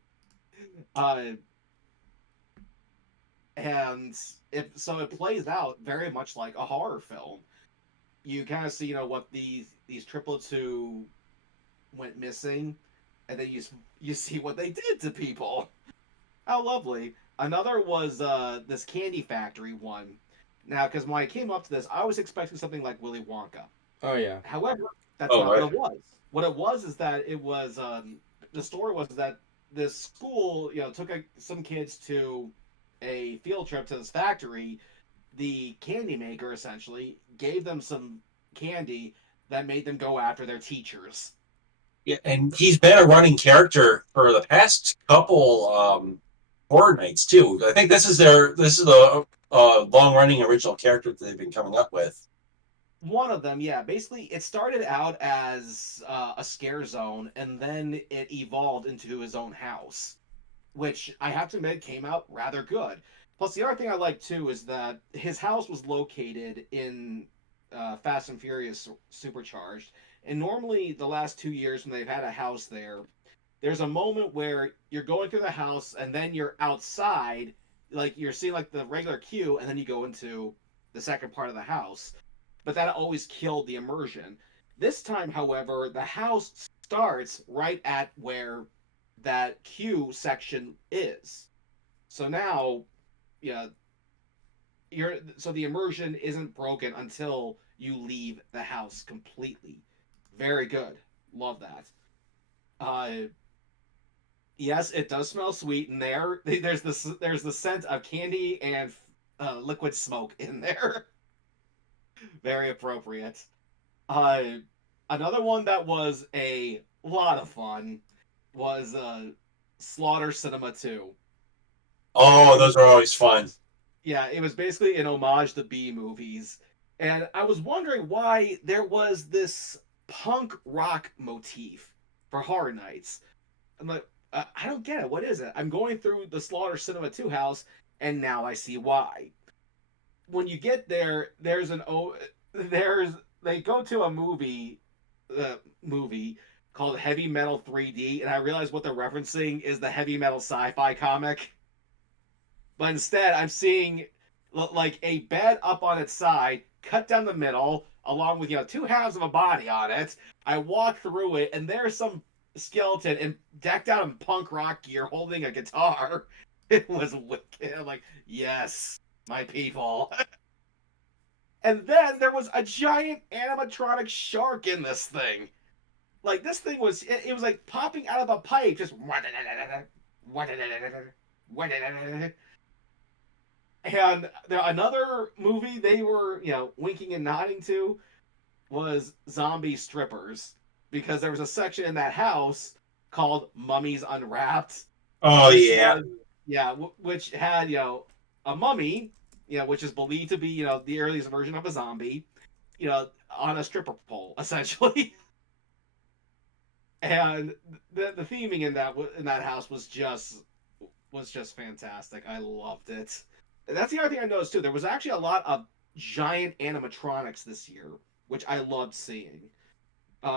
And it plays out very much like a horror film. You kind of see what these triplets who went missing, and then you see what they did to people. How lovely. Another was this candy factory one. Now, because when I came up to this, I was expecting something like Willy Wonka. Oh yeah. However, that's not what it was. What it was is that it was the story was that this school took some kids to a field trip to this factory. The candy maker essentially gave them some candy that made them go after their teachers. Yeah, and he's been a running character for the past couple horror nights too. I think this is the long running original character that they've been coming up with. One of them, yeah. Basically, it started out as a scare zone, and then it evolved into his own house, which I have to admit came out rather good. Plus, the other thing I like too is that his house was located in Fast and Furious Supercharged, and normally the last 2 years when they've had a house there, there's a moment where you're going through the house and then you're outside, like you're seeing like the regular queue, and then you go into the second part of the house. But that always killed the immersion. This time, however, the house starts right at where that queue section is. So now, yeah, so the immersion isn't broken until you leave the house completely. Very good. Love that. Yes, it does smell sweet in there. There's the scent of candy and liquid smoke in there. Very appropriate. Uh, Another one that was a lot of fun was Slaughter Cinema 2. Oh, those are always fun. Yeah, it was basically an homage to B movies. And I was wondering why there was this punk rock motif for Horror Nights. I'm like, I don't get it. What is it? I'm going through the Slaughter Cinema 2 house, and now I see why. When you get there, they go to a movie called Heavy Metal 3D, and I realize what they're referencing is the heavy metal sci-fi comic. But instead, I'm seeing like a bed up on its side, cut down the middle, along with two halves of a body on it. I walk through it, and there's some skeleton and decked out in punk rock gear, holding a guitar. It was wicked. I'm like, yes, my people. And then there was a giant animatronic shark in this thing. Like this thing was, it was like popping out of a pipe, just. And another movie they were, winking and nodding to was zombie strippers, because there was a section in that house called Mummies Unwrapped. Oh yeah. Which had, a mummy, which is believed to be, the earliest version of a zombie, on a stripper pole, essentially. And the theming in that house was just fantastic. I loved it. And that's the other thing I noticed too. There was actually a lot of giant animatronics this year, which I loved seeing.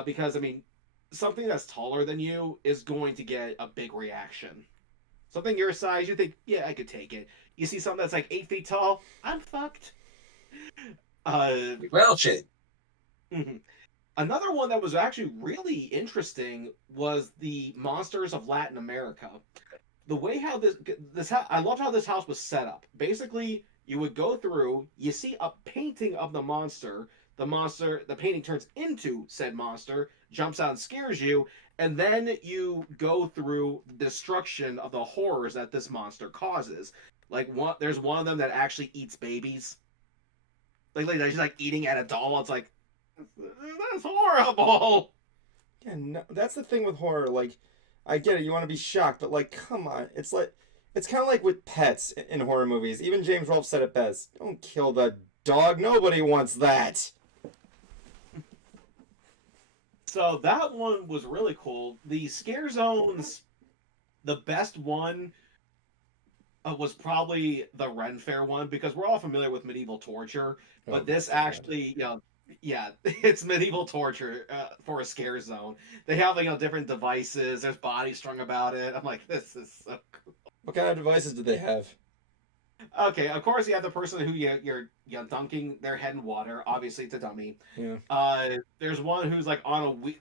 Because I mean, something that's taller than you is going to get a big reaction. Something your size, you think, yeah, I could take it. You see something that's like 8 feet tall, I'm fucked. Well, shit. Mm-hmm. Another one that was actually really interesting was the monsters of Latin America. The way how I loved how this house was set up. Basically, you would go through, you see a painting of the monster, the painting turns into said monster, jumps out and scares you, and then you go through the destruction of the horrors that this monster causes. Like there's one of them that actually eats babies. Like she's like eating at a doll. It's like, that's horrible. Yeah, no, that's the thing with horror. Like, I get it, you want to be shocked, but like, come on, it's kind of like with pets in horror movies. Even James Rolfe said it best: "Don't kill the dog. Nobody wants that." So that one was really cool. The scare zones, the best one was probably the Ren Fair one, because we're all familiar with medieval torture, but this actually, yeah, it's medieval torture for a scare zone. They have different devices. There's bodies strung about it. I'm like, this is so cool. What kind of devices do they have? Okay, of course you have the person who you're dunking their head in water. Obviously, it's a dummy. Yeah. There's one who's like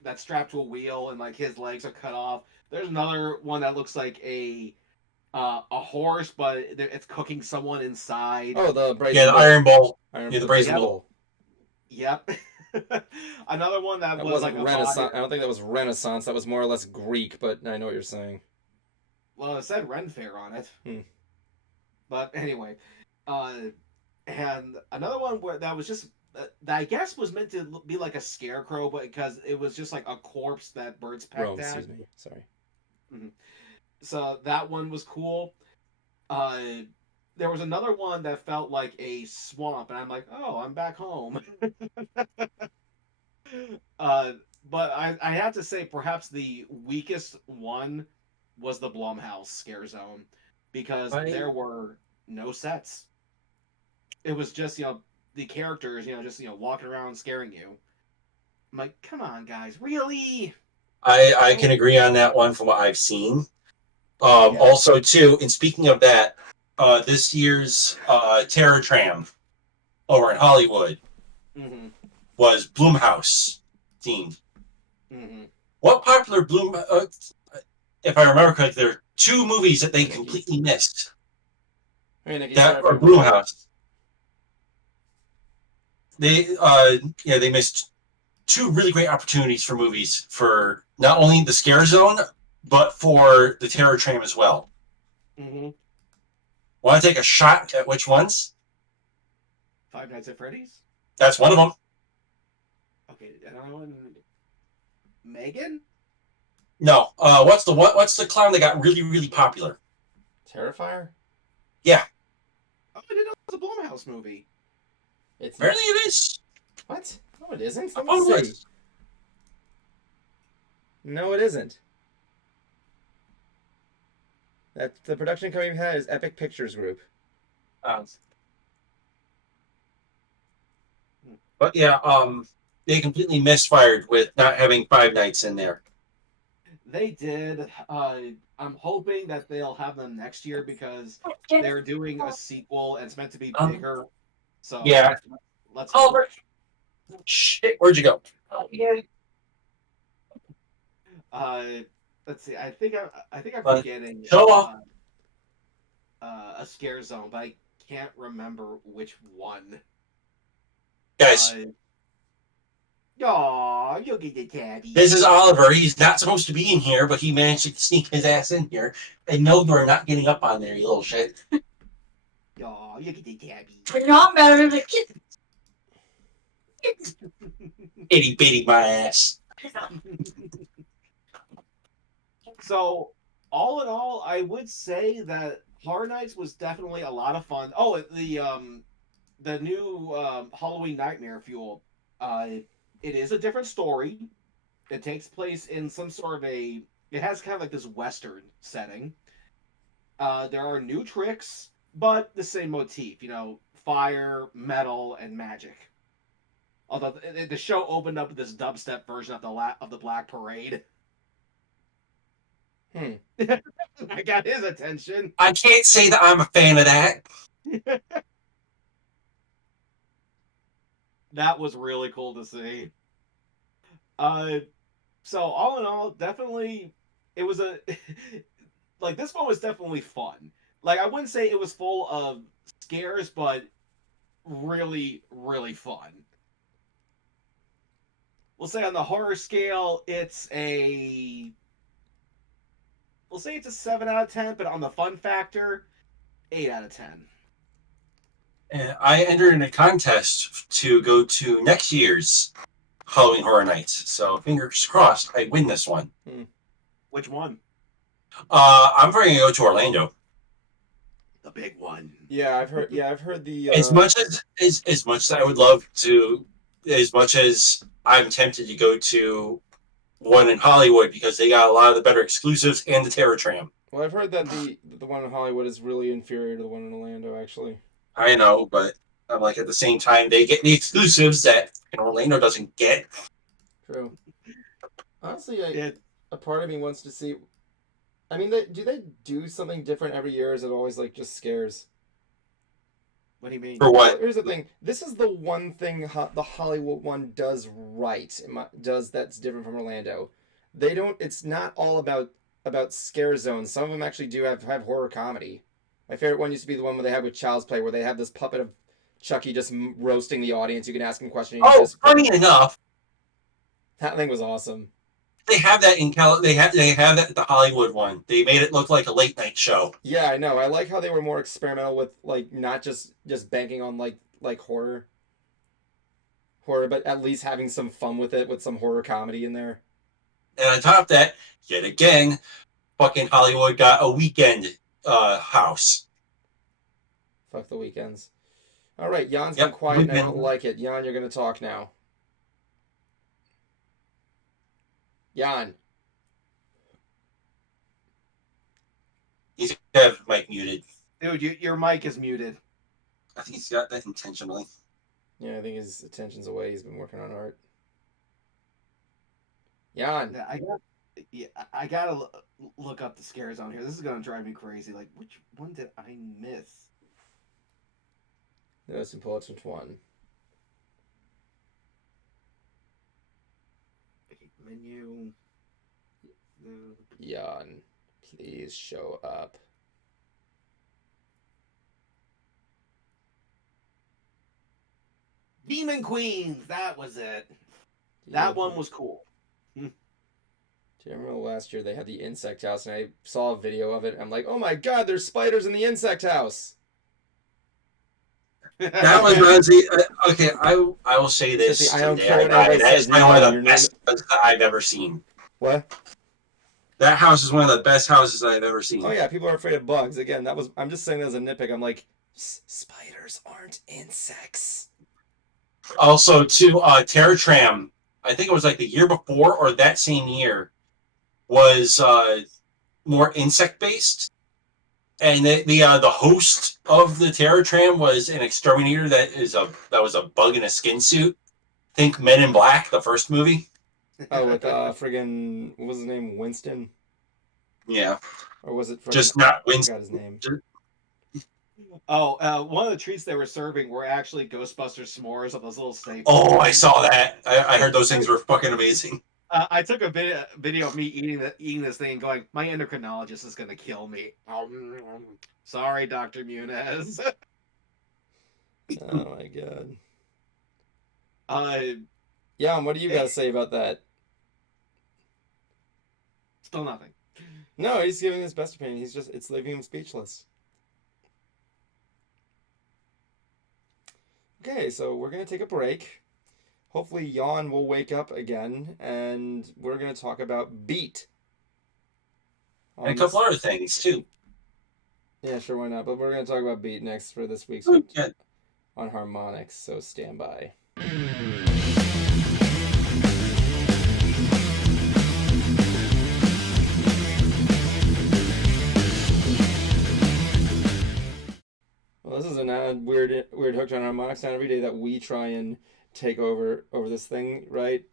that's strapped to a wheel and like his legs are cut off. There's another one that looks like a horse, but it's cooking someone inside. Oh, the brazen the bull. iron bowl. The brazen bull. Yep. Another one that was like Renaissance. I don't think that was Renaissance. That was more or less Greek, but I know what you're saying. Well, it said Ren Fair on it. But anyway, and another one that was just that I guess was meant to be like a scarecrow, but because it was just like a corpse that birds pecked at. Excuse me. Sorry. Mm-hmm. So that one was cool. There was another one that felt like a swamp, and I'm like, oh, I'm back home. But I have to say, perhaps the weakest one was the Blumhouse Scare Zone, because there were no sets. It was just, the characters, just, walking around scaring you. I'm like, come on, guys, really? I can agree on that one from what I've seen. Also, too, and speaking of that, this year's Terror Tram over in Hollywood was Blumhouse themed. What popular if I remember correctly, there are 2 movies that they completely missed. That are Blumhouse. They missed 2 really great opportunities for movies, for not only the Scare Zone, but for the Terror Tram as well. Want to take a shot at which ones? Five Nights at Freddy's? That's one of them. Okay, another one. Megan? No. What's the clown that got really, really popular? Terrifier? Yeah. Oh, I didn't know it was a Blumhouse movie. Apparently it is. What? No, it isn't. Let me see. No, it isn't. The production company had is Epic Pictures Group. But yeah, they completely misfired with not having Five Nights in there. They did. I'm hoping that they'll have them next year, because they're doing a sequel and it's meant to be bigger. So yeah, let's. Shit, where'd you go? Let's see. I think I'm forgetting. Show off. A Scare Zone, but I can't remember which one. Guys. Aw, you'll get the tabby. This is Oliver. He's not supposed to be in here, but he managed to sneak his ass in here. And no, you're not getting up on there, you little shit. Aw, you'll get the tabby. But you're not better than the kid. Itty bitty my ass. So, all in all, I would say that Horror Nights was definitely a lot of fun. Oh, the new Halloween Nightmare Fuel. It is a different story. It takes place in some sort of a. It has kind of like this Western setting. There are new tricks, but the same motif. You know, fire, metal, and magic. Although the show opened up with this dubstep version of the Black Parade. I got his attention. I can't say that I'm a fan of that. That was really cool to see. So all in all, definitely, it was a like this one was definitely fun. Like I wouldn't say it was full of scares, but really, really fun. We'll say on the horror scale, we'll say it's a 7 out of 10, but on the fun factor, 8 out of 10. And I entered in a contest to go to next year's Halloween Horror Nights. So fingers crossed I win this one. Which one? I'm going to go to Orlando. The big one. Yeah, I've heard the as much as I would love to, as much as I'm tempted to go to one in Hollywood because they got a lot of the better exclusives and the Terror Tram. Well, I've heard that the one in Hollywood is really inferior to the one in Orlando, actually. I know, but I'm like at the same time they get the exclusives that Orlando doesn't get. True. Honestly, a part of me wants to see. I mean, do they do something different every year? Or is it always like just scares? What do you mean? For what? Well, here's the thing. This is the one thing the Hollywood one does right. That's different from Orlando. They don't. It's not all about scare zones. Some of them actually do have horror comedy. My favorite one used to be the one where they have with Child's Play, where they have this puppet of Chucky just roasting the audience. You can ask him questions. Funny enough, that thing was awesome. They have that in They have that the Hollywood one. They made it look like a late night show. Yeah, I know. I like how they were more experimental with like not just banking on like horror, but at least having some fun with it with some horror comedy in there. And on top of that, yet again, fucking Hollywood got a weekend house. Fuck the weekends. All right, Jan's been quiet and I don't like it. Jan, you're gonna talk now. Jan. He's got his mic muted. Dude, your mic is muted. I think he's got that intentionally. Yeah, I think his attention's away. He's been working on art. Jan. I gotta look up the scare zone here. This is gonna drive me crazy. Like, which one did I miss? The most important one. Menu. Jan, please show up. Demon Queens. That was it. That one was cool. Do you remember last year they had the insect house and I saw a video of it and I'm like, oh my god, there's spiders in the insect house. That was honestly okay. I will say this. I don't care what that is one of the best houses that I've ever seen. What? That house is one of the best houses I've ever seen. Oh yeah, people are afraid of bugs. Again, I'm just saying that as a nitpick. I'm like, spiders aren't insects. Also, to Terror Tram, I think it was like the year before or that same year, was more insect based. And the host of the Terror Tram was an exterminator that was a bug in a skin suit. Think Men in Black, the first movie. Oh, with friggin' what was his name? Winston? Yeah. Or was it just not Winston? I forgot his name. One of the treats they were serving were actually Ghostbusters s'mores of those little snakes. Oh, I saw that. I heard those things were fucking amazing. I took a video of me eating this thing and going, my endocrinologist is going to kill me. Sorry, Dr. Muniz. Oh, my God. Yeah, what do you guys say about that? Still nothing. No, he's giving his best opinion. It's leaving him speechless. Okay, so we're going to take a break. hopefully Jan will wake up again, and we're going to talk about Beat. And a couple other things, too. Yeah, sure, why not? But we're going to talk about Beat next for this week's on harmonics, so stand by. Well, this is an odd, weird hooked on harmonics. Not every day that we try and take over this thing, right?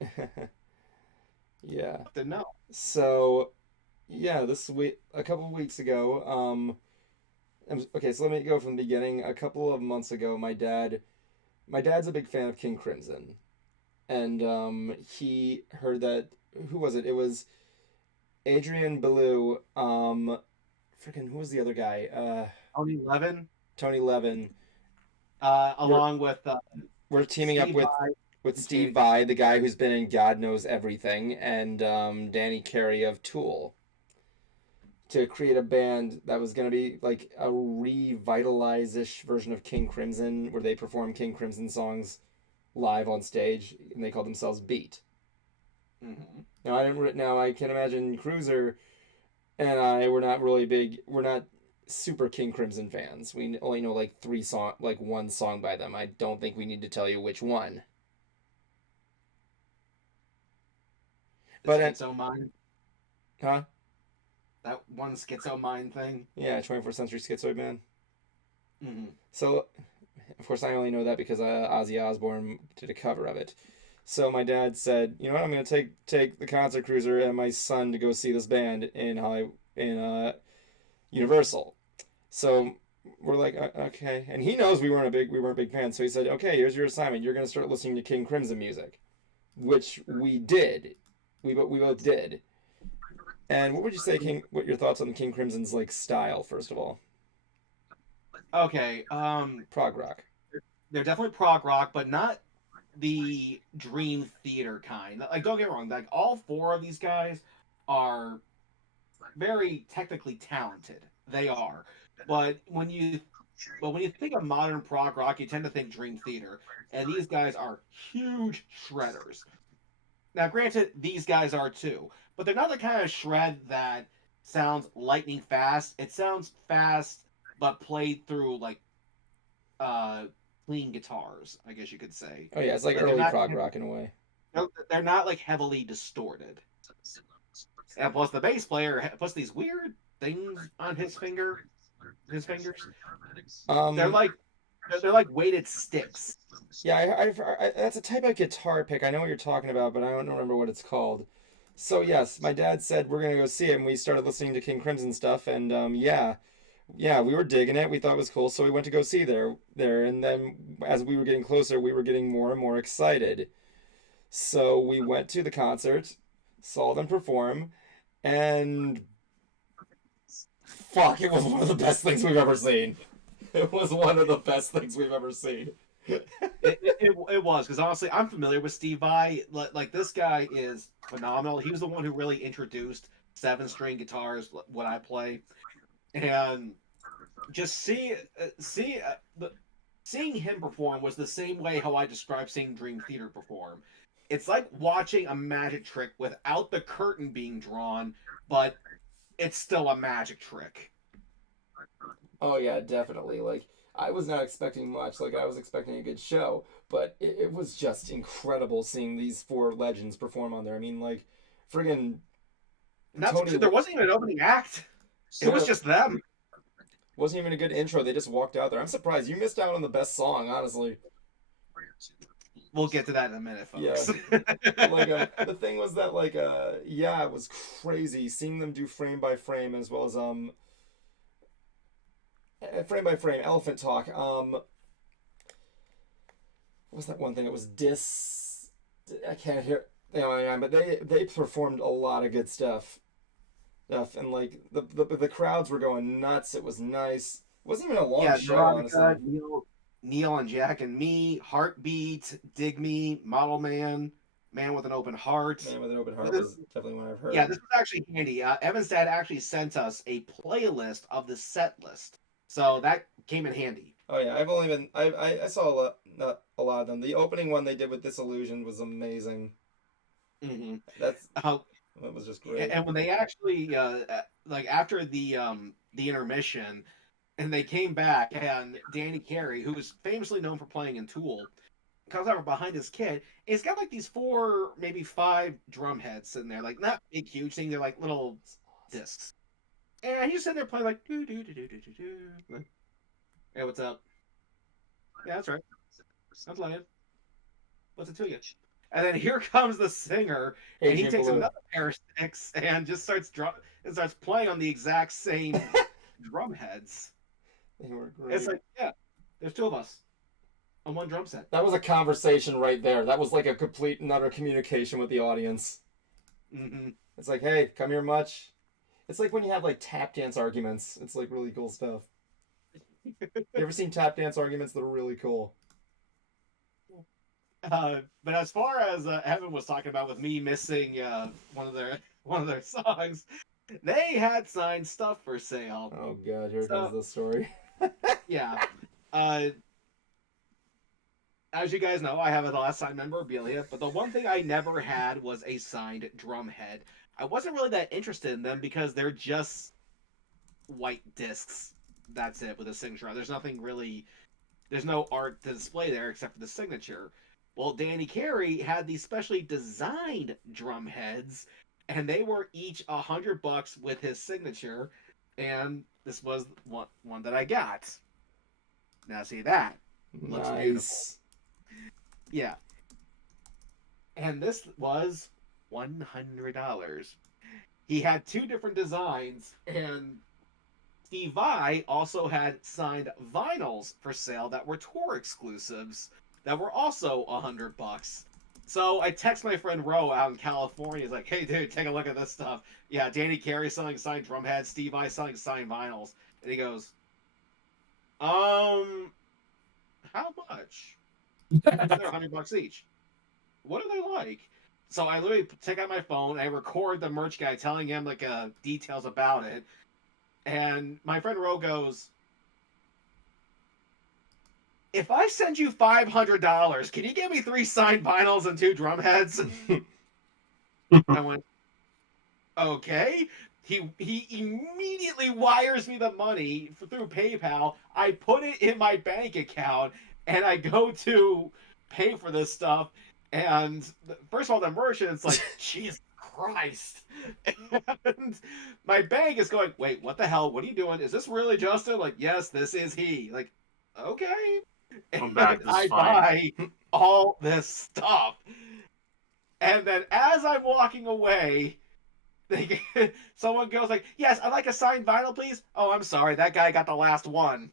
Yeah. Didn't know. So, yeah, this week, a couple of weeks ago, okay, so let me go from the beginning. A couple of months ago, my dad's a big fan of King Crimson, and he heard that, who was it? It was Adrian Belew. Freaking, who was the other guy? Tony Levin. Along with we're teaming Steve up with Steve Vai, the guy who's been in God Knows Everything, and Danny Carey of Tool, to create a band that was going to be like a revitalize-ish version of King Crimson, where they perform King Crimson songs live on stage, and they call themselves Beat. Mm-hmm. Now I can imagine Cruizer and we're not super King Crimson fans. We only know like one song by them. I don't think we need to tell you which one. But Schizo Mind. Huh? That one Schizo Mind thing. Yeah, 21st Century Schizoid Man. Mm-hmm. So, of course, I only know that because Ozzy Osbourne did a cover of it. So my dad said, you know what, I'm going to take the Concert Cruiser and my son to go see this band in Universal. So we're like, okay, and he knows we weren't big fans. So he said, okay, here's your assignment. You're going to start listening to King Crimson music, which we did. We both did. And what would you say, what your thoughts on King Crimson's like style, first of all? Okay, prog rock. They're definitely prog rock, but not the Dream Theater kind. Like, don't get me wrong, like all four of these guys are very technically talented. They are. But when you think of modern prog rock, you tend to think Dream Theater, and these guys are huge shredders. Now, granted, these guys are too, but they're not the kind of shred that sounds lightning fast. It sounds fast, but played through like clean guitars, I guess you could say. Oh yeah, it's like early prog rock in a way. They're not like heavily distorted. And plus, the bass player puts these weird things on his fingers. They're like weighted sticks. Yeah, that's a type of guitar pick. I know what you're talking about, but I don't remember what it's called. So yes, my dad said we're gonna go see it, and we started listening to King Crimson stuff, and yeah, we were digging it. We thought it was cool, so we went to go see there, and then as we were getting closer, we were getting more and more excited. So we went to the concert, saw them perform, and fuck, it was one of the best things we've ever seen. It was one of the best things we've ever seen. it was, because honestly, I'm familiar with Steve Vai. Like, this guy is phenomenal. He was the one who really introduced 7-string guitars, what I play, and just seeing him perform was the same way how I describe seeing Dream Theater perform. It's like watching a magic trick without the curtain being drawn, but it's still a magic trick. Oh yeah, definitely. Like, I was not expecting much. Like, I was expecting a good show, but it was just incredible seeing these four legends perform on there. I mean, like, friggin' there wasn't even an opening act. It was just them. Wasn't even a good intro. They just walked out there. I'm surprised you missed out on the best song, honestly. We'll get to that in a minute, folks. Yeah. Like, the thing was that, like, yeah, it was crazy seeing them do frame by frame, as well as frame by frame Elephant Talk. What was that one thing? It was I can't hear. But they performed a lot of good stuff, and like the crowds were going nuts. It was nice. It wasn't even a long show, honestly. Neil and Jack and Me, Heartbeat, Dig Me, Model Man, Man with an Open Heart. Man with an Open Heart is definitely one I've heard. Yeah, this was actually handy. Evan's dad actually sent us a playlist of the set list, so that came in handy. Oh yeah, I saw a lot of them. The opening one they did with Disillusioned was amazing. Mm-hmm. That was just great. And when they actually like after the intermission, and they came back, and Danny Carey, who was famously known for playing in Tool, comes over behind his kit, and he's got like these 4, maybe 5 drum heads sitting there, like not big, huge things, they're like little discs. And he's sitting there playing like do do do do do do. Hey, what's up? Yeah, that's right. I'm playing. What's it to you? And then here comes the singer, and he takes another pair of sticks and just starts playing on the exact same drum heads. They were great. It's like, yeah, there's 2 of us on one drum set. That was a conversation right there. That was like a complete and utter communication with the audience. Mm-hmm. It's like, hey, come here much? It's like when you have like tap dance arguments. It's like really cool stuff. You ever seen tap dance arguments that are really cool? But as far as Evan was talking about with me missing one of their songs, they had signed stuff for sale. Oh god, here comes the story. Yeah. As you guys know, I have a lot of signed memorabilia, but the one thing I never had was a signed drum head. I wasn't really that interested in them because they're just white discs. That's it, with a signature. There's nothing really... There's no art to display there except for the signature. Well, Danny Carey had these specially designed drum heads, and they were each $100 with his signature, and this was one that I got. Now see that. Looks beautiful. Yeah. And this was $100. He had 2 different designs, and Steve Vai also had signed vinyls for sale that were tour exclusives that were also $100. So I text my friend Ro out in California. He's like, hey, dude, take a look at this stuff. Yeah, Danny Carey selling signed drum heads, Steve Vai selling signed vinyls. And he goes, how much? They're $100 each. What are they like? So I literally take out my phone, I record the merch guy telling him like details about it. And my friend Ro goes, if I send you $500, can you give me 3 signed vinyls and 2 drum heads? I went, okay. He immediately wires me the money through PayPal. I put it in my bank account, and I go to pay for this stuff. And first of all, the merchant's like, Jesus Christ. And my bank is going, wait, what the hell? What are you doing? Is this really Justin? Like, yes, this is he. Like, okay. I'm back. This I buy all this stuff. And then as I'm walking away, someone goes like, yes, I'd like a signed vinyl, please. Oh, I'm sorry. That guy got the last one.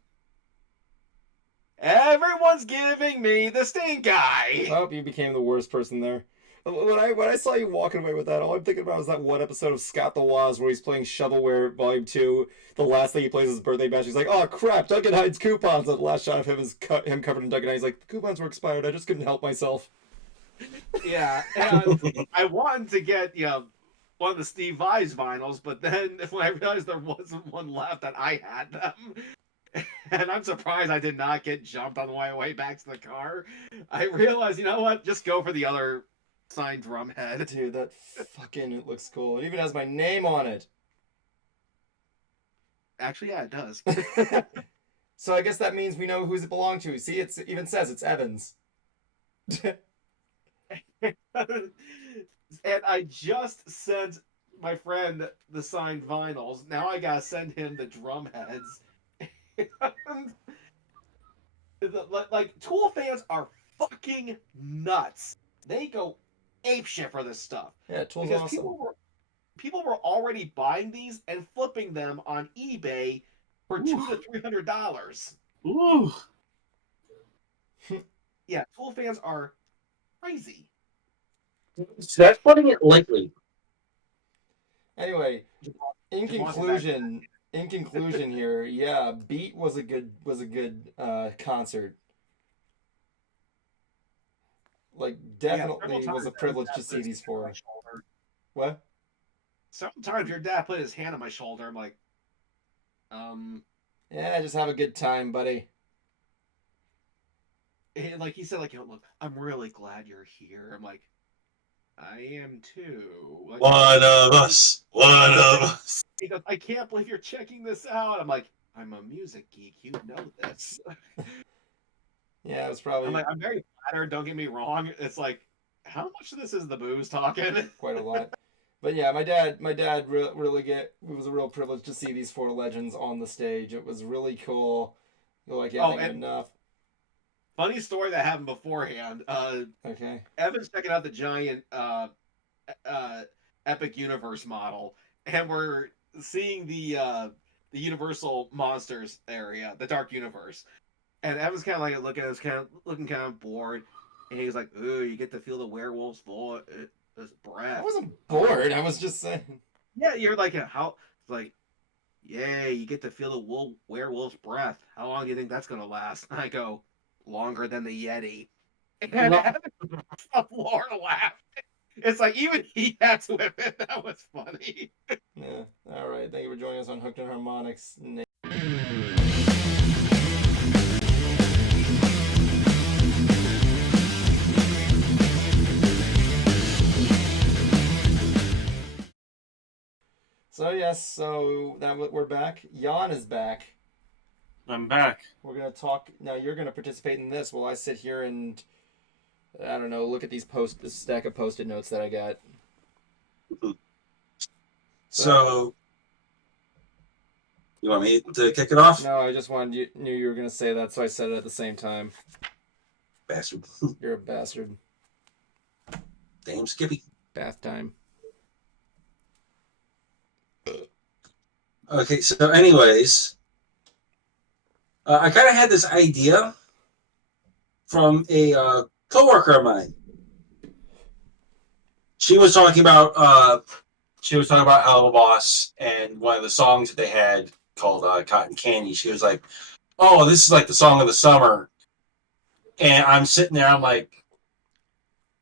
Everyone's giving me the stink eye. I hope you became the worst person there. When I saw you walking away with that, all I'm thinking about was that one episode of Scott the Woz where he's playing Shovelware Volume 2. The last thing he plays is his birthday bash. He's like, oh crap, Duncan hides coupons. And the last shot of him is him covered in Duncan. He's like, the coupons were expired. I just couldn't help myself. Yeah, and I wanted to get, one of the Steve Vai's vinyls, but then when I realized there wasn't one left, that I had them. And I'm surprised I did not get jumped on the way back to the car. I realized, you know what? Just go for the other signed drum head. Dude, that fucking, it looks cool. It even has my name on it. Actually, yeah, it does. So I guess that means we know who's it belonged to. See, it even says it's Evans. And I just sent my friend the signed vinyls. Now I gotta send him the drum heads. Like, Tool fans are fucking nuts. They go apeshit for this stuff. Yeah, Tool's because awesome. People were already buying these and flipping them on eBay for $200 to $300. Ooh. Yeah, Tool fans are crazy. So that's putting it lightly. Anyway, in conclusion here, yeah, Beat was a good concert. Like, definitely was a privilege to see these 4. What? Sometimes your dad put his hand on my shoulder. I'm like, yeah, just have a good time, buddy. And like he said, like, look, I'm really glad you're here. I'm like, I am too. Like, one of us. He goes, I can't believe you're checking this out. I'm like, I'm a music geek. You know this. Yeah, it was probably. I'm like, I'm very flattered. Don't get me wrong. It's like, how much of this is the booze talking? Quite a lot. But yeah, my dad really it was a real privilege to see these four legends on the stage. It was really cool. You're like, yeah, and enough. Funny story that happened beforehand. Okay. Evan's checking out the giant Epic Universe model, and we're seeing the Universal Monsters area, the Dark Universe. And Evan's kind of like looking kind of bored, and he's like, "Ooh, you get to feel the werewolf's breath." I wasn't bored. I was just saying. Yeah, you're like, how? Like, yay, you get to feel the werewolf's breath. How long do you think that's gonna last? I go, longer than the Yeti. And Evan the floor laughed. It's like even he had to admit that was funny. Yeah. All right. Thank you for joining us on Hooked on Harmonics. So yes, so that we're back. Jan is back. I'm back. We're gonna talk now. You're gonna participate in this while I sit here and I don't know. Look at this stack of post-it notes that I got. So you want me to kick it off? No, I just knew you were gonna say that, so I said it at the same time. Bastard. You're a bastard. Damn Skippy. Bath time. Okay, so anyways, I kind of had this idea from a coworker of mine. She was talking about Hello Boss and one of the songs that they had called Cotton Candy. She was like, "Oh, this is like the song of the summer," and I'm sitting there. I'm like,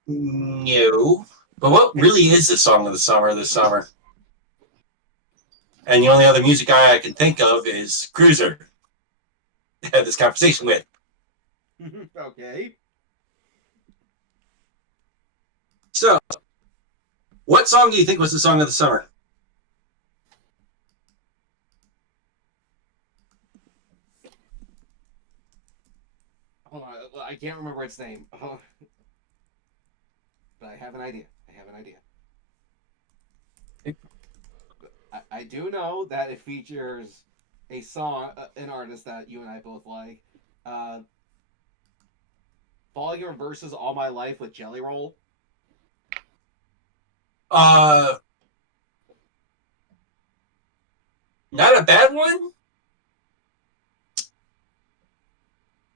"No, but what really is the song of the summer this summer?" And the only other music guy I can think of is Cruizer. I had this conversation with. Okay. So, what song do you think was the song of the summer? Hold on, I can't remember its name. Oh. But I have an idea. I do know that it features a song, an artist that you and I both like. Following your verses all my life with Jelly Roll. Not a bad one.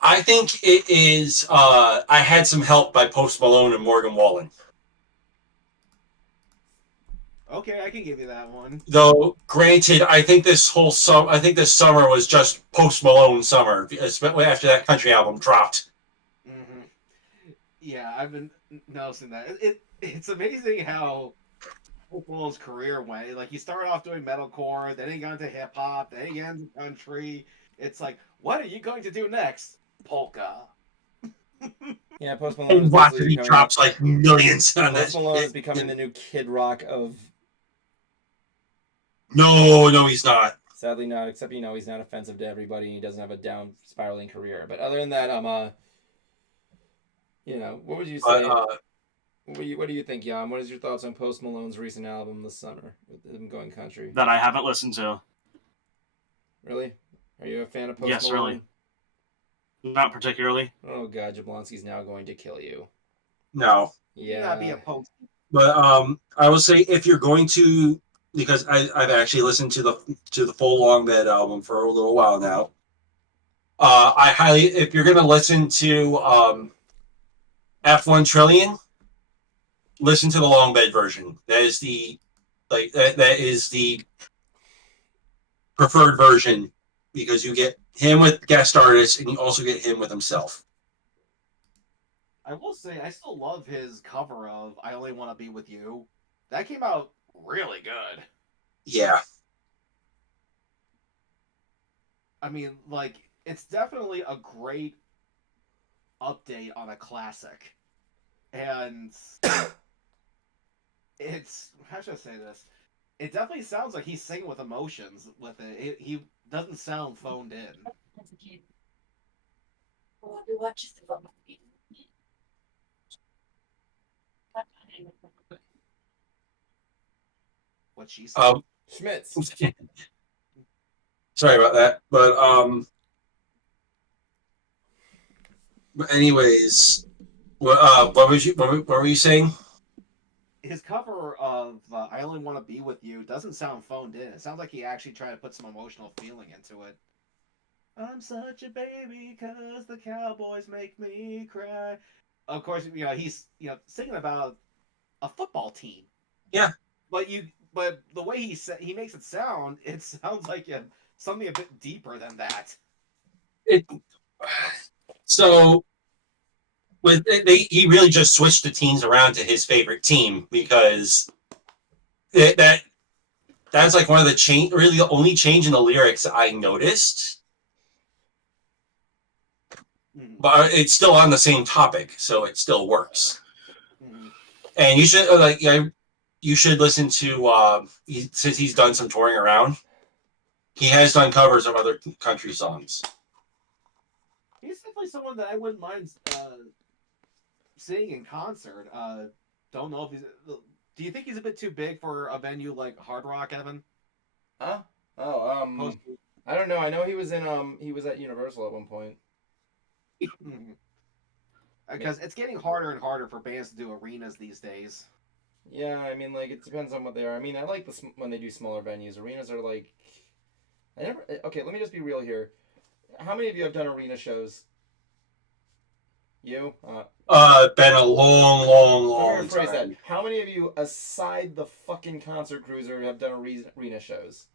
I think it is I Had Some Help by Post Malone and Morgan Wallen. Okay, I can give you that one. Though, granted, I think this summer was just Post Malone summer, especially after that country album dropped. Mm-hmm. Yeah, I've been noticing that. It's amazing how Post Malone's career went. Like, he started off doing metalcore, then he got into hip hop, then he got into country. It's like, what are you going to do next? Polka. Yeah, Post Malone. And watch it, he drops like millions on that. Post Malone is becoming the new Kid Rock of. No, he's not. Sadly not, except he's not offensive to everybody and he doesn't have a down spiraling career. But other than that, what would you say? What do you think, Jan? What is your thoughts on Post Malone's recent album this summer with him going country? That I haven't listened to. Really? Are you a fan of Post Malone? Yes, really. Not particularly. Oh God, Jablonski's now going to kill you. No. Yeah. Not be a post. But I will say if you're going to, because I've actually listened to the full Long Bed album for a little while now. If you're going to listen to F1 Trillion, listen to the Long Bed version. That is that is the preferred version because you get him with guest artists and you also get him with himself. I will say I still love his cover of I Only Want to Be With You. That came out really good. Yeah. I mean, like, it's definitely a great update on a classic, and it's, how should I say this? It definitely sounds like he's singing with emotions with it. He doesn't sound phoned in. What she said. Schmitz. Sorry about that, but anyways, what were you saying? His cover of "I Only Want to Be with You" doesn't sound phoned in. It sounds like he actually tried to put some emotional feeling into it. I'm such a baby 'cause the Cowboys make me cry. Of course, he's singing about a football team. Yeah, but the way he makes it sounds like something a bit deeper than that. He really just switched the teams around to his favorite team because that's like one of the really the only change in the lyrics I noticed. Mm-hmm. But it's still on the same topic, so it still works. Mm-hmm. And you should listen to since he's done some touring around. He has done covers of other country songs. He's definitely someone that I wouldn't mind seeing in concert. Don't know if he's. Do you think he's a bit too big for a venue like Hard Rock, Evan? I don't know. I know he was at Universal at one point. Because it's getting harder and harder for bands to do arenas these days. Yeah, I mean, like, it depends on what they are. I mean, I like when they do smaller venues. Arenas are like, okay, let me just be real here. How many of you have done arena shows? You? Been a long time. That. How many of you, aside the fucking Concert Cruiser, have done arena shows?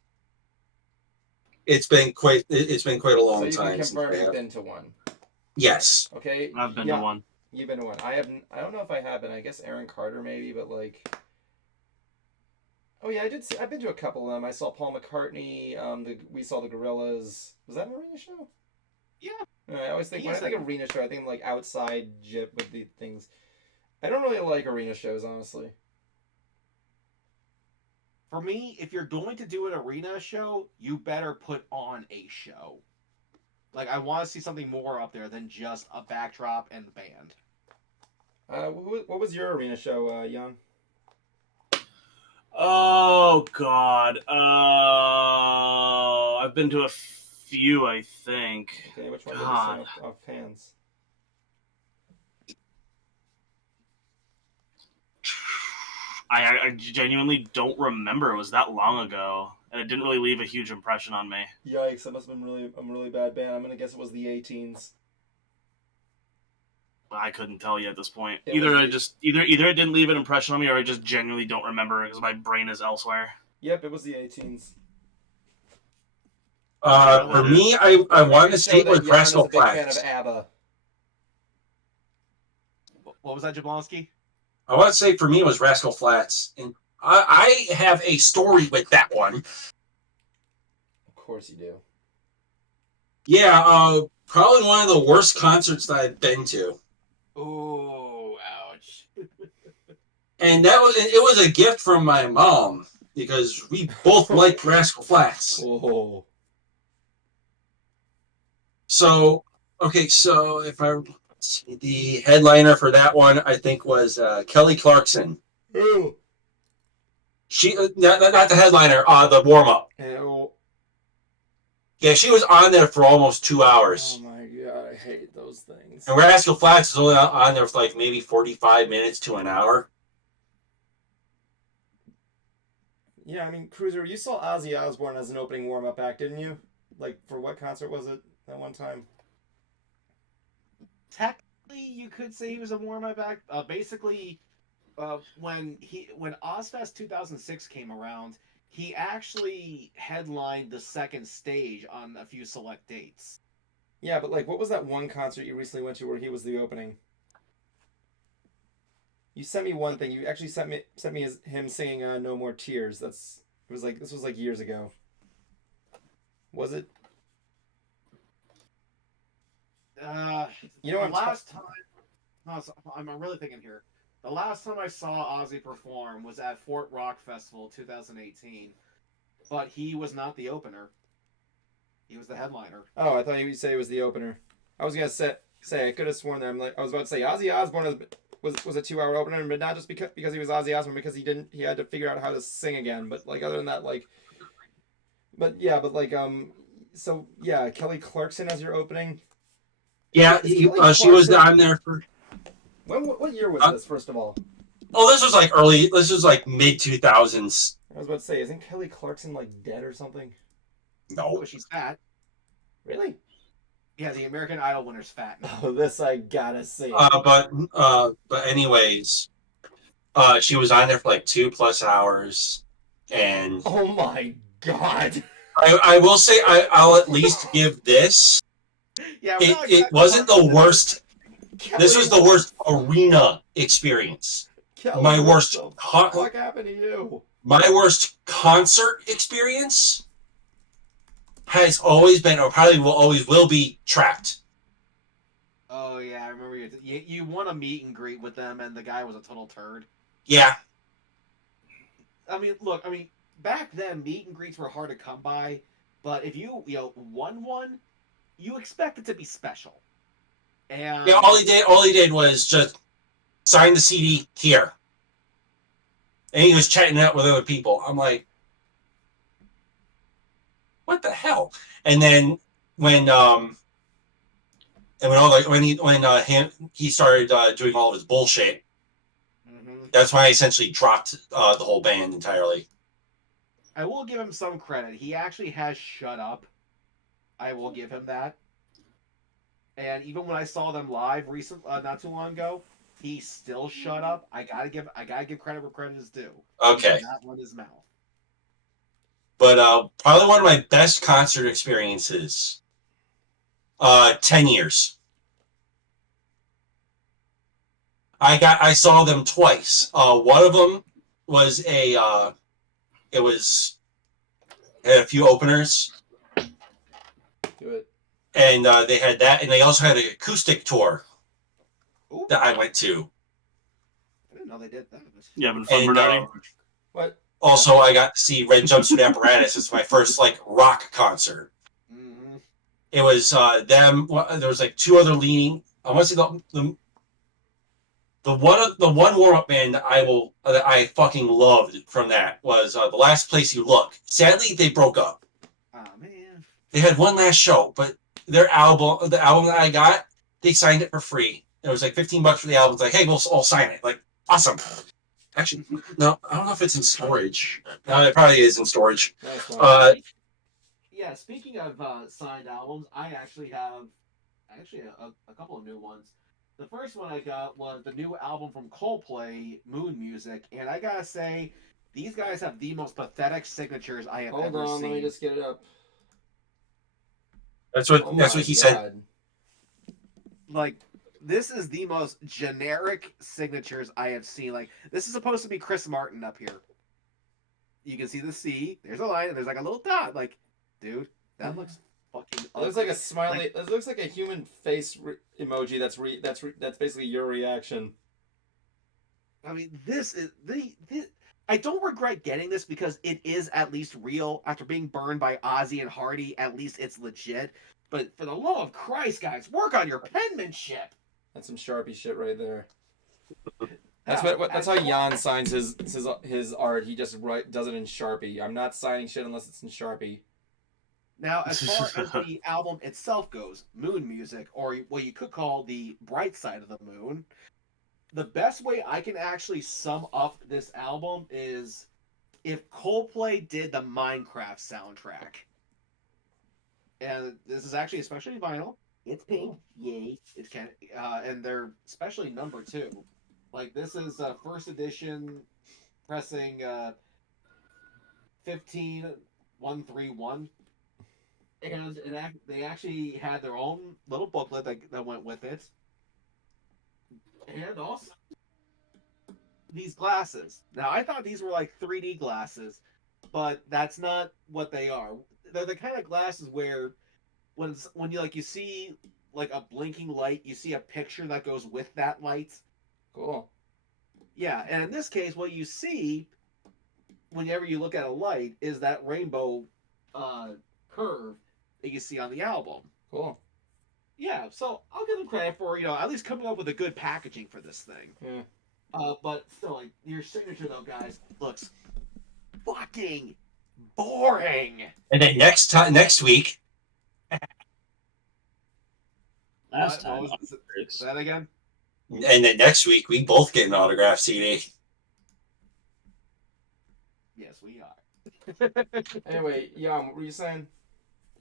It's been quite a long time. So you can confirm you've been to one. Yes. Okay. I've been to one. You've been to one. I don't know if I have been. I guess Aaron Carter maybe, but like. Oh yeah, I've been to a couple of them. I saw Paul McCartney. We saw the Gorillaz. Was that an arena show? Yeah. I always think when I think arena show, I think like outside jip with the things. I don't really like arena shows, honestly. For me, if you're going to do an arena show, you better put on a show. Like, I want to see something more up there than just a backdrop and the band. What was your arena show, Jan? Oh God. I've been to a few, I think. Okay, which one did you say off hands? I genuinely don't remember. It was that long ago, and it didn't really leave a huge impression on me. Yikes! That must have been a really bad band. I'm gonna guess it was the 18s. I couldn't tell you at this point. Either it didn't leave an impression on me, or I just genuinely don't remember because my brain is elsewhere. Yep, it was the 18s. For me, I wanted to see with Rascal Flatts. Fan of ABBA. What was that, Jablonski? I want to say for me it was Rascal Flatts, and I have a story with that one. Of course you do. Yeah, probably one of the worst concerts that I've been to. Oh, ouch! And it was a gift from my mom because we both liked Rascal Flatts. Oh. So if the headliner for that one, I think, was Kelly Clarkson. Ooh. She not the headliner, the warm up. Ew. Yeah, she was on there for almost 2 hours. Oh my god, I hate those things. And Rascal Flatts is only on there for like maybe 45 minutes to an hour. Yeah, I mean, Cruiser, you saw Ozzy Osbourne as an opening warm up act, didn't you? Like, for what concert was it that one time? Technically, you could say he was a warm-up act. Basically, when Ozfest 2006 came around, he actually headlined the second stage on a few select dates. Yeah, but like, what was that one concert you recently went to where he was the opening? You sent me one thing. You actually sent me him singing "No More Tears." This was like years ago. Was it? You know, the last time I'm really thinking here. The last time I saw Ozzy perform was at Fort Rock Festival 2018, but he was not the opener. He was the headliner. Oh, I thought you would say it was the opener. I was gonna say I could have sworn that. I was about to say Ozzy Osbourne was a 2 hour opener, but not just because he was Ozzy Osbourne, because he had to figure out how to sing again. But like other than that, like, but yeah, but like so yeah, Kelly Clarkson as your opening. Yeah, she was on there for. What year was this? First of all. Oh, this was like early. This was like mid 2000s. I was about to say, isn't Kelly Clarkson like dead or something? No, oh, she's fat. Really? Yeah, the American Idol winner's fat. Oh, this I gotta see. But anyways, she was on there for like 2+ hours, and oh my god! I will say I'll at least give this. Yeah, it wasn't the worst. Kelly, this was the worst arena experience. Kelly, my worst. What the fuck happened to you? My worst concert experience has always been, or probably will be, Trapped. Oh yeah, I remember you won a meet and greet with them, and the guy was a total turd. Yeah. I mean, look, back then meet and greets were hard to come by, but if you won one, you expect it to be special. And yeah, all he did was just sign the CD here, and he was chatting it up with other people. I'm like, what the hell? And then when he started doing all of his bullshit, that's why I essentially dropped the whole band entirely. I will give him some credit. He actually has shut up. I will give him that. And even when I saw them live not too long ago, he still shut up. I gotta give credit where credit is due. Okay. He did not run his mouth. But probably one of my best concert experiences. 10 years. I saw them twice. One of them was had a few openers. Good. And they had that, and they also had an acoustic tour. Ooh. That I went to. I didn't know they did that. You having fun, Bernardi? What? Also, I got to see Red Jumpsuit Apparatus. It's my first rock concert. Mm-hmm. It was them. There was two other leading. I want to say the one warm up band that I fucking loved from that was The Last Place You Look. Sadly, they broke up. Oh man. They had one last show, but the album that I got, they signed it for free. It was like $15 for the album. It's like, hey, we'll all sign it. Like, awesome. Actually, no, I don't know if it's in storage. No, it probably is in storage. Yeah, speaking of signed albums, I actually have a couple of new ones. The first one I got was the new album from Coldplay, Moon Music, and I gotta say, these guys have the most pathetic signatures I have ever seen. Hold on, let me just get it up. That's what he said. Like, this is the most generic signatures I have seen. Like, this is supposed to be Chris Martin up here. You can see the C. There's a line, and there's a little dot. Like, dude, that looks fucking ugly. It looks like a smiley. It looks like a human face emoji. That's basically your reaction. I mean, this is I don't regret getting this because it is at least real. After being burned by Ozzy and Hardy, at least it's legit. But for the love of Christ, guys, work on your penmanship. That's some Sharpie shit right there. That's how Jan signs his art. He just does it in Sharpie. I'm not signing shit unless it's in Sharpie. Now, as far as the album itself goes, Moon Music, or what you could call the Bright Side of the Moon, the best way I can actually sum up this album is if Coldplay did the Minecraft soundtrack. And this is actually especially vinyl. It's pink, yay! It's and they're especially number 2. Like, this is first edition pressing 15131, and they actually had their own little booklet that went with it. And also these glasses. Now, I thought these were like 3D glasses, but that's not what they are. They're the kind of glasses where when you see like a blinking light, you see a picture that goes with that light. Cool. Yeah, and in this case, what you see whenever you look at a light is that rainbow curve that you see on the album. Cool. Yeah, so I'll give them credit for, at least coming up with a good packaging for this thing. Yeah. But still, like, your signature, though, guys, looks fucking boring. And then next week. Last time. Say that again? And then next week, we both get an autographed CD. Yes, we are. Anyway, Jan, what were you saying?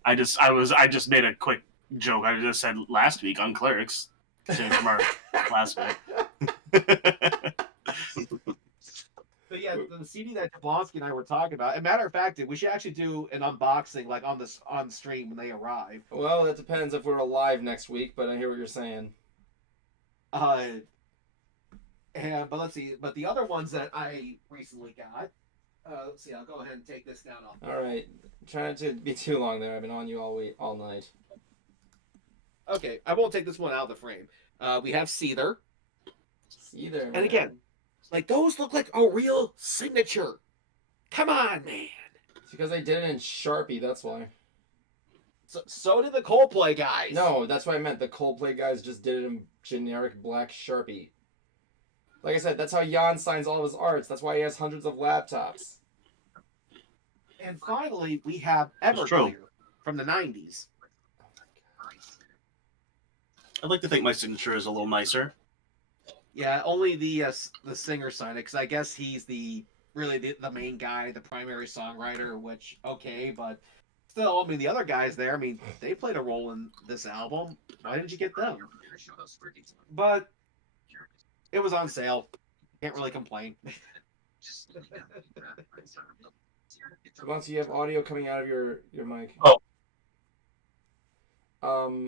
I just made a quick joke. I just said last week on Clerks. From our last week. But yeah, the CD that Jablonski and I were talking about. As a matter of fact, we should actually do an unboxing like on stream when they arrive. Well, that depends if we're alive next week, but I hear what you're saying. But let's see. But the other ones that I recently got. Let's see. I'll go ahead and take this down off. All right. Try not to be too long there. I've been on you all night. Okay, I won't take this one out of the frame. We have Scythe. Scythe. And again, like those look like a real signature. Come on, man. It's because they did it in Sharpie. That's why. So did the Coldplay guys. No, that's what I meant. The Coldplay guys just did it in generic black Sharpie. Like I said, that's how Jan signs all of his arts. That's why he has hundreds of laptops. And finally, we have Everclear from the 90s. I'd like to think my signature is a little nicer. Yeah, only the singer signed it, because I guess he's the main guy, the primary songwriter, which, okay, but still, I mean, the other guys there, I mean, they played a role in this album. Why didn't you get them? But it was on sale. Can't really complain. Once you have audio coming out of your mic. Oh.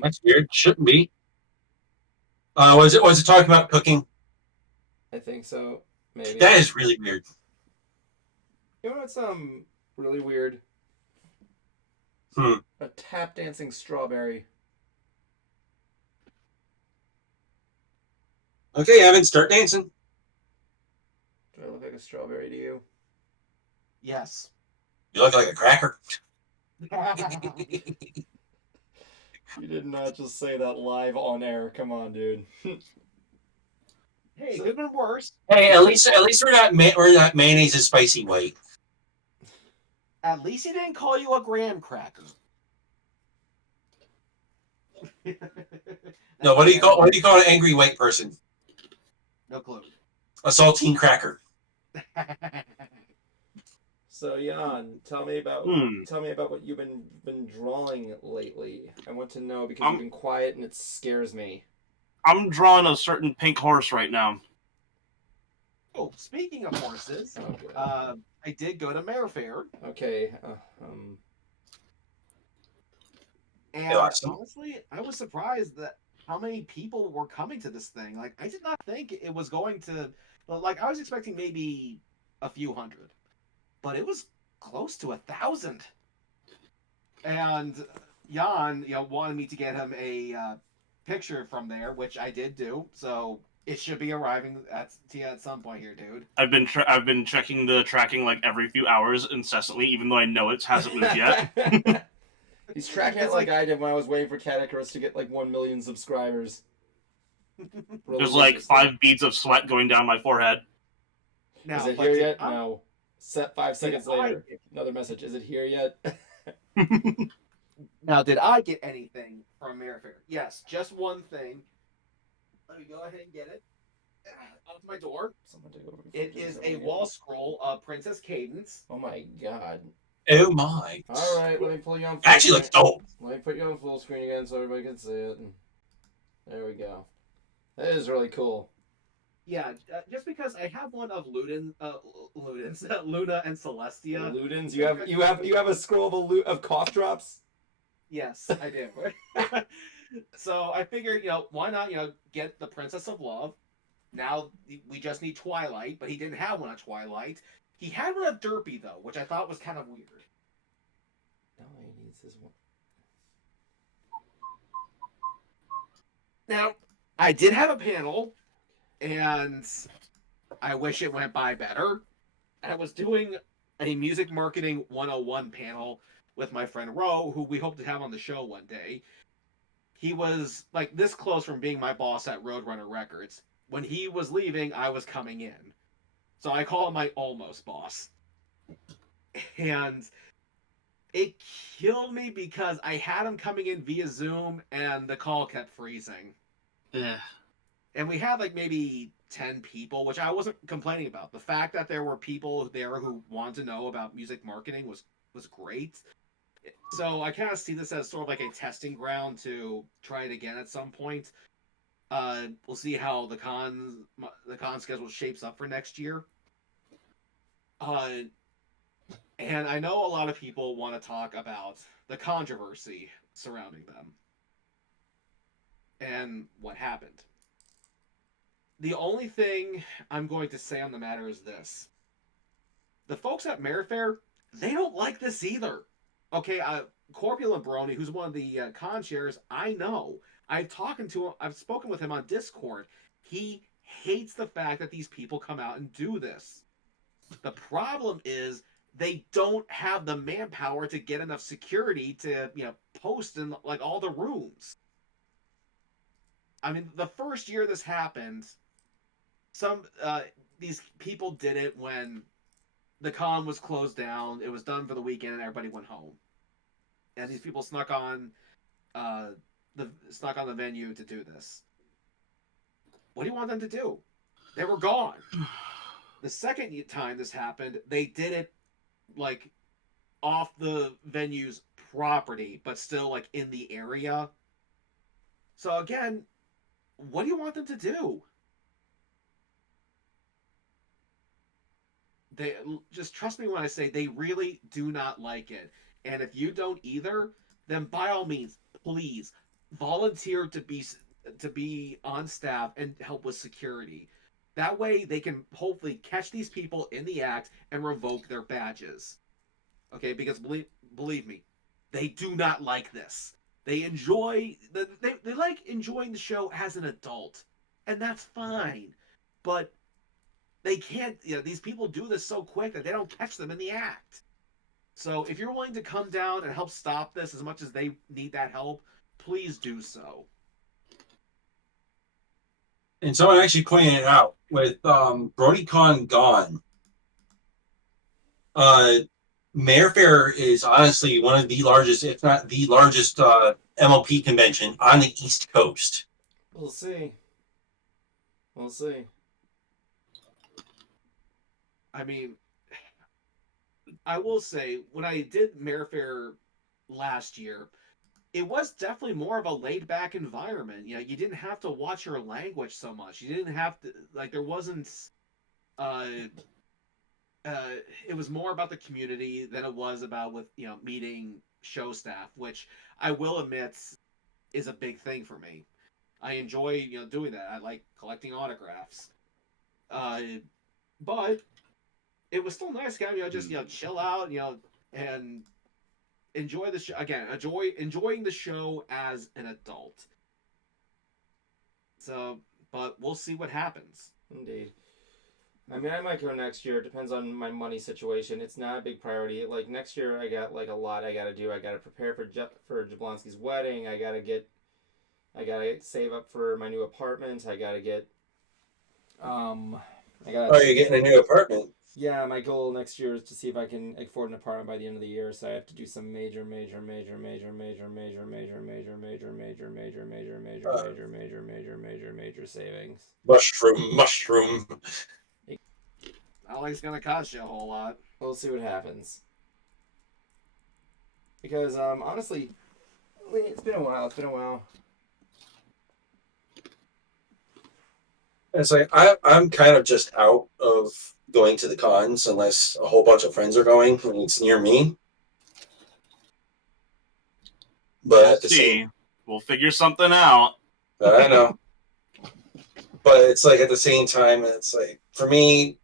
That's weird. Shouldn't be. Was it talking about cooking? I think so. Maybe. That is really weird. You know what's really weird? A tap dancing strawberry. Okay, Evan, start dancing. Do I look like a strawberry to you? Yes. You look like a cracker. You did not just say that live on air. Come on, dude. Hey, could have been worse. Hey, at least we're not mayonnaise is spicy white. At least he didn't call you a graham cracker. No, what do you call an angry white person? No clue. A saltine cracker. So Jan, tell me about what you've been drawing lately. I want to know because you've been quiet and it scares me. I'm drawing a certain pink horse right now. Oh, speaking of horses, I did go to Mare Fair. Okay. And honestly, I was surprised that how many people were coming to this thing. Like, I did not think it was going to. Like, I was expecting maybe a few hundred, but it was close to 1,000. And Jan, wanted me to get him a picture from there, which I did do. So it should be arriving at some point here, dude. I've been checking the tracking like every few hours incessantly, even though I know it hasn't moved yet. He's tracking it like I did when I was waiting for Cat Icarus to get like 1 million subscribers. There's like 5 beads of sweat going down my forehead. Now, is it here yet? No. Set 5 seconds later. Another message. Is it here yet? Now, did I get anything from Mare Fair? Yes, just one thing. Let me go ahead and get it. Off my door. It is a wall scroll of Princess Cadence. Oh my god. Oh my. Alright, let me pull you on full Actually looks dope. Let me put you on full screen again so everybody can see it. There we go. That is really cool. Yeah, just because I have one of Luna and Celestia. Ludens? You have a scroll of cough drops? Yes, I do. So I figured, why not, get the Princess of Love. Now we just need Twilight, but he didn't have one of Twilight. He had one of Derpy, though, which I thought was kind of weird. No, he needs this one. Now, I did have a panel, and I wish it went by better. I was doing a music marketing 101 panel with my friend Ro, who we hope to have on the show one day. He was like this close from being my boss at Roadrunner Records. When he was leaving, I was coming in. So I call him my almost boss. And it killed me because I had him coming in via Zoom and the call kept freezing. Yeah. And we had like maybe 10 people, which I wasn't complaining about. The fact that there were people there who wanted to know about music marketing was great. So I kind of see this as sort of like a testing ground to try it again at some point. We'll see how the con schedule shapes up for next year. And I know a lot of people want to talk about the controversy surrounding them and what happened. The only thing I'm going to say on the matter is this. The folks at Mare Fair, they don't like this either. Okay, Corpulent Brony, who's one of the con chairs, I know. I've spoken with him on Discord. He hates the fact that these people come out and do this. The problem is they don't have the manpower to get enough security to, post in like all the rooms. I mean, the first year this happened, these people did it when the con was closed down. It was done for the weekend, and everybody went home. And these people snuck on the venue to do this. What do you want them to do? They were gone. The second time this happened, they did it like off the venue's property, but still like in the area. So again, what do you want them to do? They just trust me when I say they really do not like it. And if you don't either, then by all means, please volunteer to be on staff and help with security. That way they can hopefully catch these people in the act and revoke their badges. Okay, because believe me, they do not like this. They like enjoying the show as an adult, and that's fine. But they can't, these people do this so quick that they don't catch them in the act. So if you're willing to come down and help stop this as much as they need that help, please do so. And someone actually pointed it out with BronyCon gone. Mare Fair is honestly one of the largest, if not the largest, MLP convention on the East Coast. We'll see. We'll see. I mean, I will say, when I did Mare Fair last year, it was definitely more of a laid-back environment. You didn't have to watch your language so much. You didn't have to, like, there wasn't, it was more about the community than it was about with, meeting show staff, which I will admit is a big thing for me. I enjoy, doing that. I like collecting autographs. But it was still nice, kind of, just, chill out, and enjoy the show again. Enjoying the show as an adult. So, but we'll see what happens. Indeed. I mean, I might go next year. It depends on my money situation. It's not a big priority. Like next year, I got like a lot I got to do. I got to prepare for Jablonski's wedding. I got to save up for my new apartment. I got to get. Oh, you're getting a new apartment. Yeah, my goal next year is to see if I can afford an apartment by the end of the year. So I have to do some major savings. Mushroom. Not like it's gonna cost you a whole lot. We'll see what happens. Because honestly, it's been a while. It's like I'm kind of just out of going to the cons unless a whole bunch of friends are going and it's near me. But we'll figure something out. I know. But it's like at the same time, it's like for me,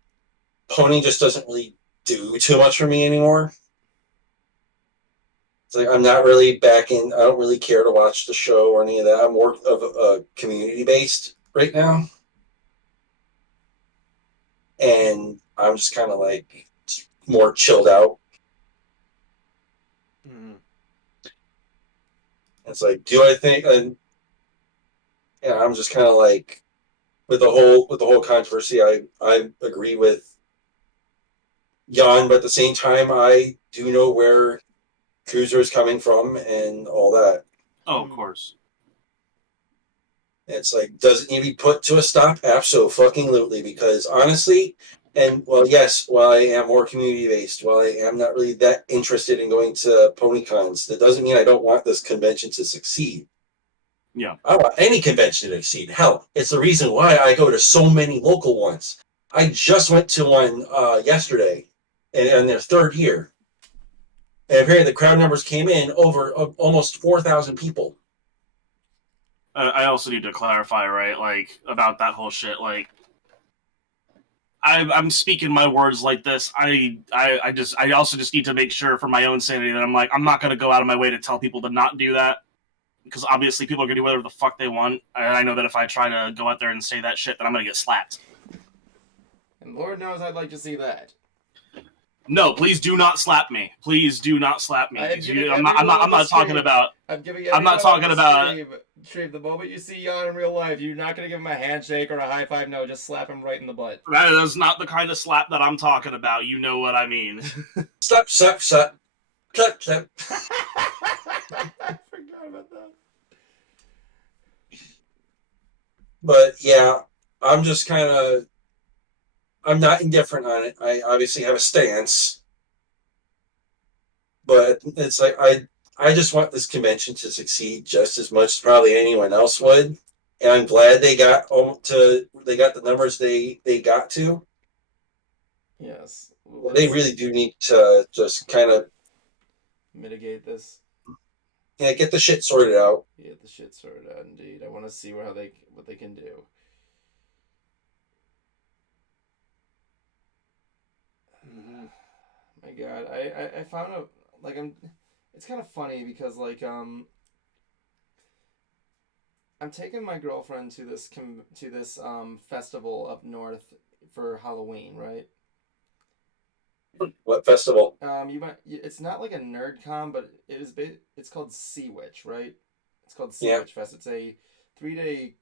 Pony just doesn't really do too much for me anymore. It's like I'm not really back in. I don't really care to watch the show or any of that. I'm more of a community based right now, and I'm just kind of like more chilled out. Mm-hmm. It's like, do I think? And yeah, I'm just kind of like with the whole controversy. I agree with Jan, but at the same time, I do know where Cruiser is coming from and all that. Oh, of course. It's like, does it need to be put to a stop? Absolutely, because honestly, and well, yes, while I am more community based, while I am not really that interested in going to PonyCons, that doesn't mean I don't want this convention to succeed. Yeah. I want any convention to succeed. Hell, it's the reason why I go to so many local ones. I just went to one yesterday, in their third year. And apparently the crowd numbers came in over almost 4,000 people. I also need to clarify, right, like, about that whole shit, like, I'm speaking my words like this. I also just need to make sure for my own sanity that I'm not going to go out of my way to tell people to not do that. Because obviously people are going to do whatever the fuck they want. And I know that if I try to go out there and say that shit, then I'm going to get slapped. And Lord knows I'd like to see that. No, please do not slap me. Please do not slap me. I'm not talking about. I'm not talking about. Stream, the moment you see Jan in real life, you're not gonna give him a handshake or a high five. No, just slap him right in the butt. That is not the kind of slap that I'm talking about. You know what I mean. Slap. Clap. I forgot about that. But yeah, I'm just kind of. I'm not indifferent on it. I obviously have a stance, but it's like I just want this convention to succeed just as much as probably anyone else would, and I'm glad they got the numbers they got to. Yes, they really do need to just kind of mitigate this. Yeah, get the shit sorted out. Get the shit sorted out, indeed. I want to see what they can do. My God, I found out it's kind of funny because I'm taking my girlfriend to this festival up north for Halloween, right? What festival? It's not like a nerd con, but it's called Sea Witch, right? It's called Sea Witch Fest. It's a 3-day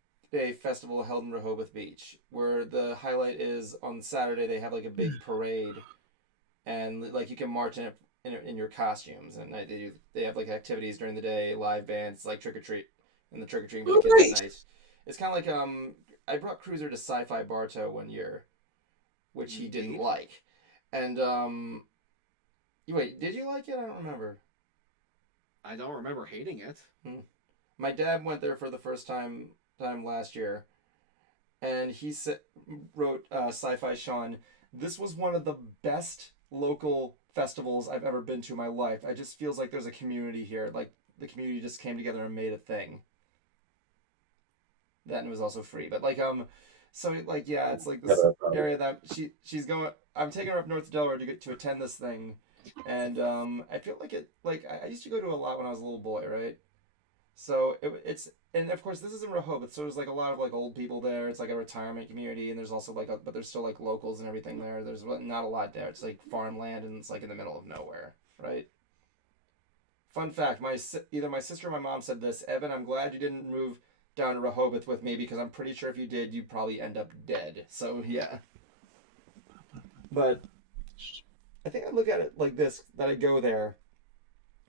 festival held in Rehoboth Beach, where the highlight is on Saturday they have like a big parade, and like you can march in your costumes, and they have like activities during the day, live bands, like trick or treat, and the trick or treating with the kids at night. It's kind of like I brought Cruiser to Sci-Fi Bartow one year, which he didn't like. And, wait, did you like it? I don't remember. I don't remember hating it. My dad went there for the first time last year, and he wrote Sci-Fi Sean, "This was one of the best local festivals I've ever been to in my life. It just feels like there's a community here. Like, the community just came together and made a thing." That was also free, but so yeah, it's like this area that she's going. I'm taking her up north to Delaware to attend this thing, and I feel like I used to go to a lot when I was a little boy, right? So it's and of course this is in Rehoboth, so there's like a lot of like old people there. It's like a retirement community, and there's also but there's still like locals and everything there. There's not a lot there. It's like farmland, and it's like in the middle of nowhere, right? Fun fact: either my sister or my mom said this. Evan, I'm glad you didn't move down to Rehoboth with me, because I'm pretty sure if you did, you'd probably end up dead. So yeah. But I think I look at it like this, that I go there.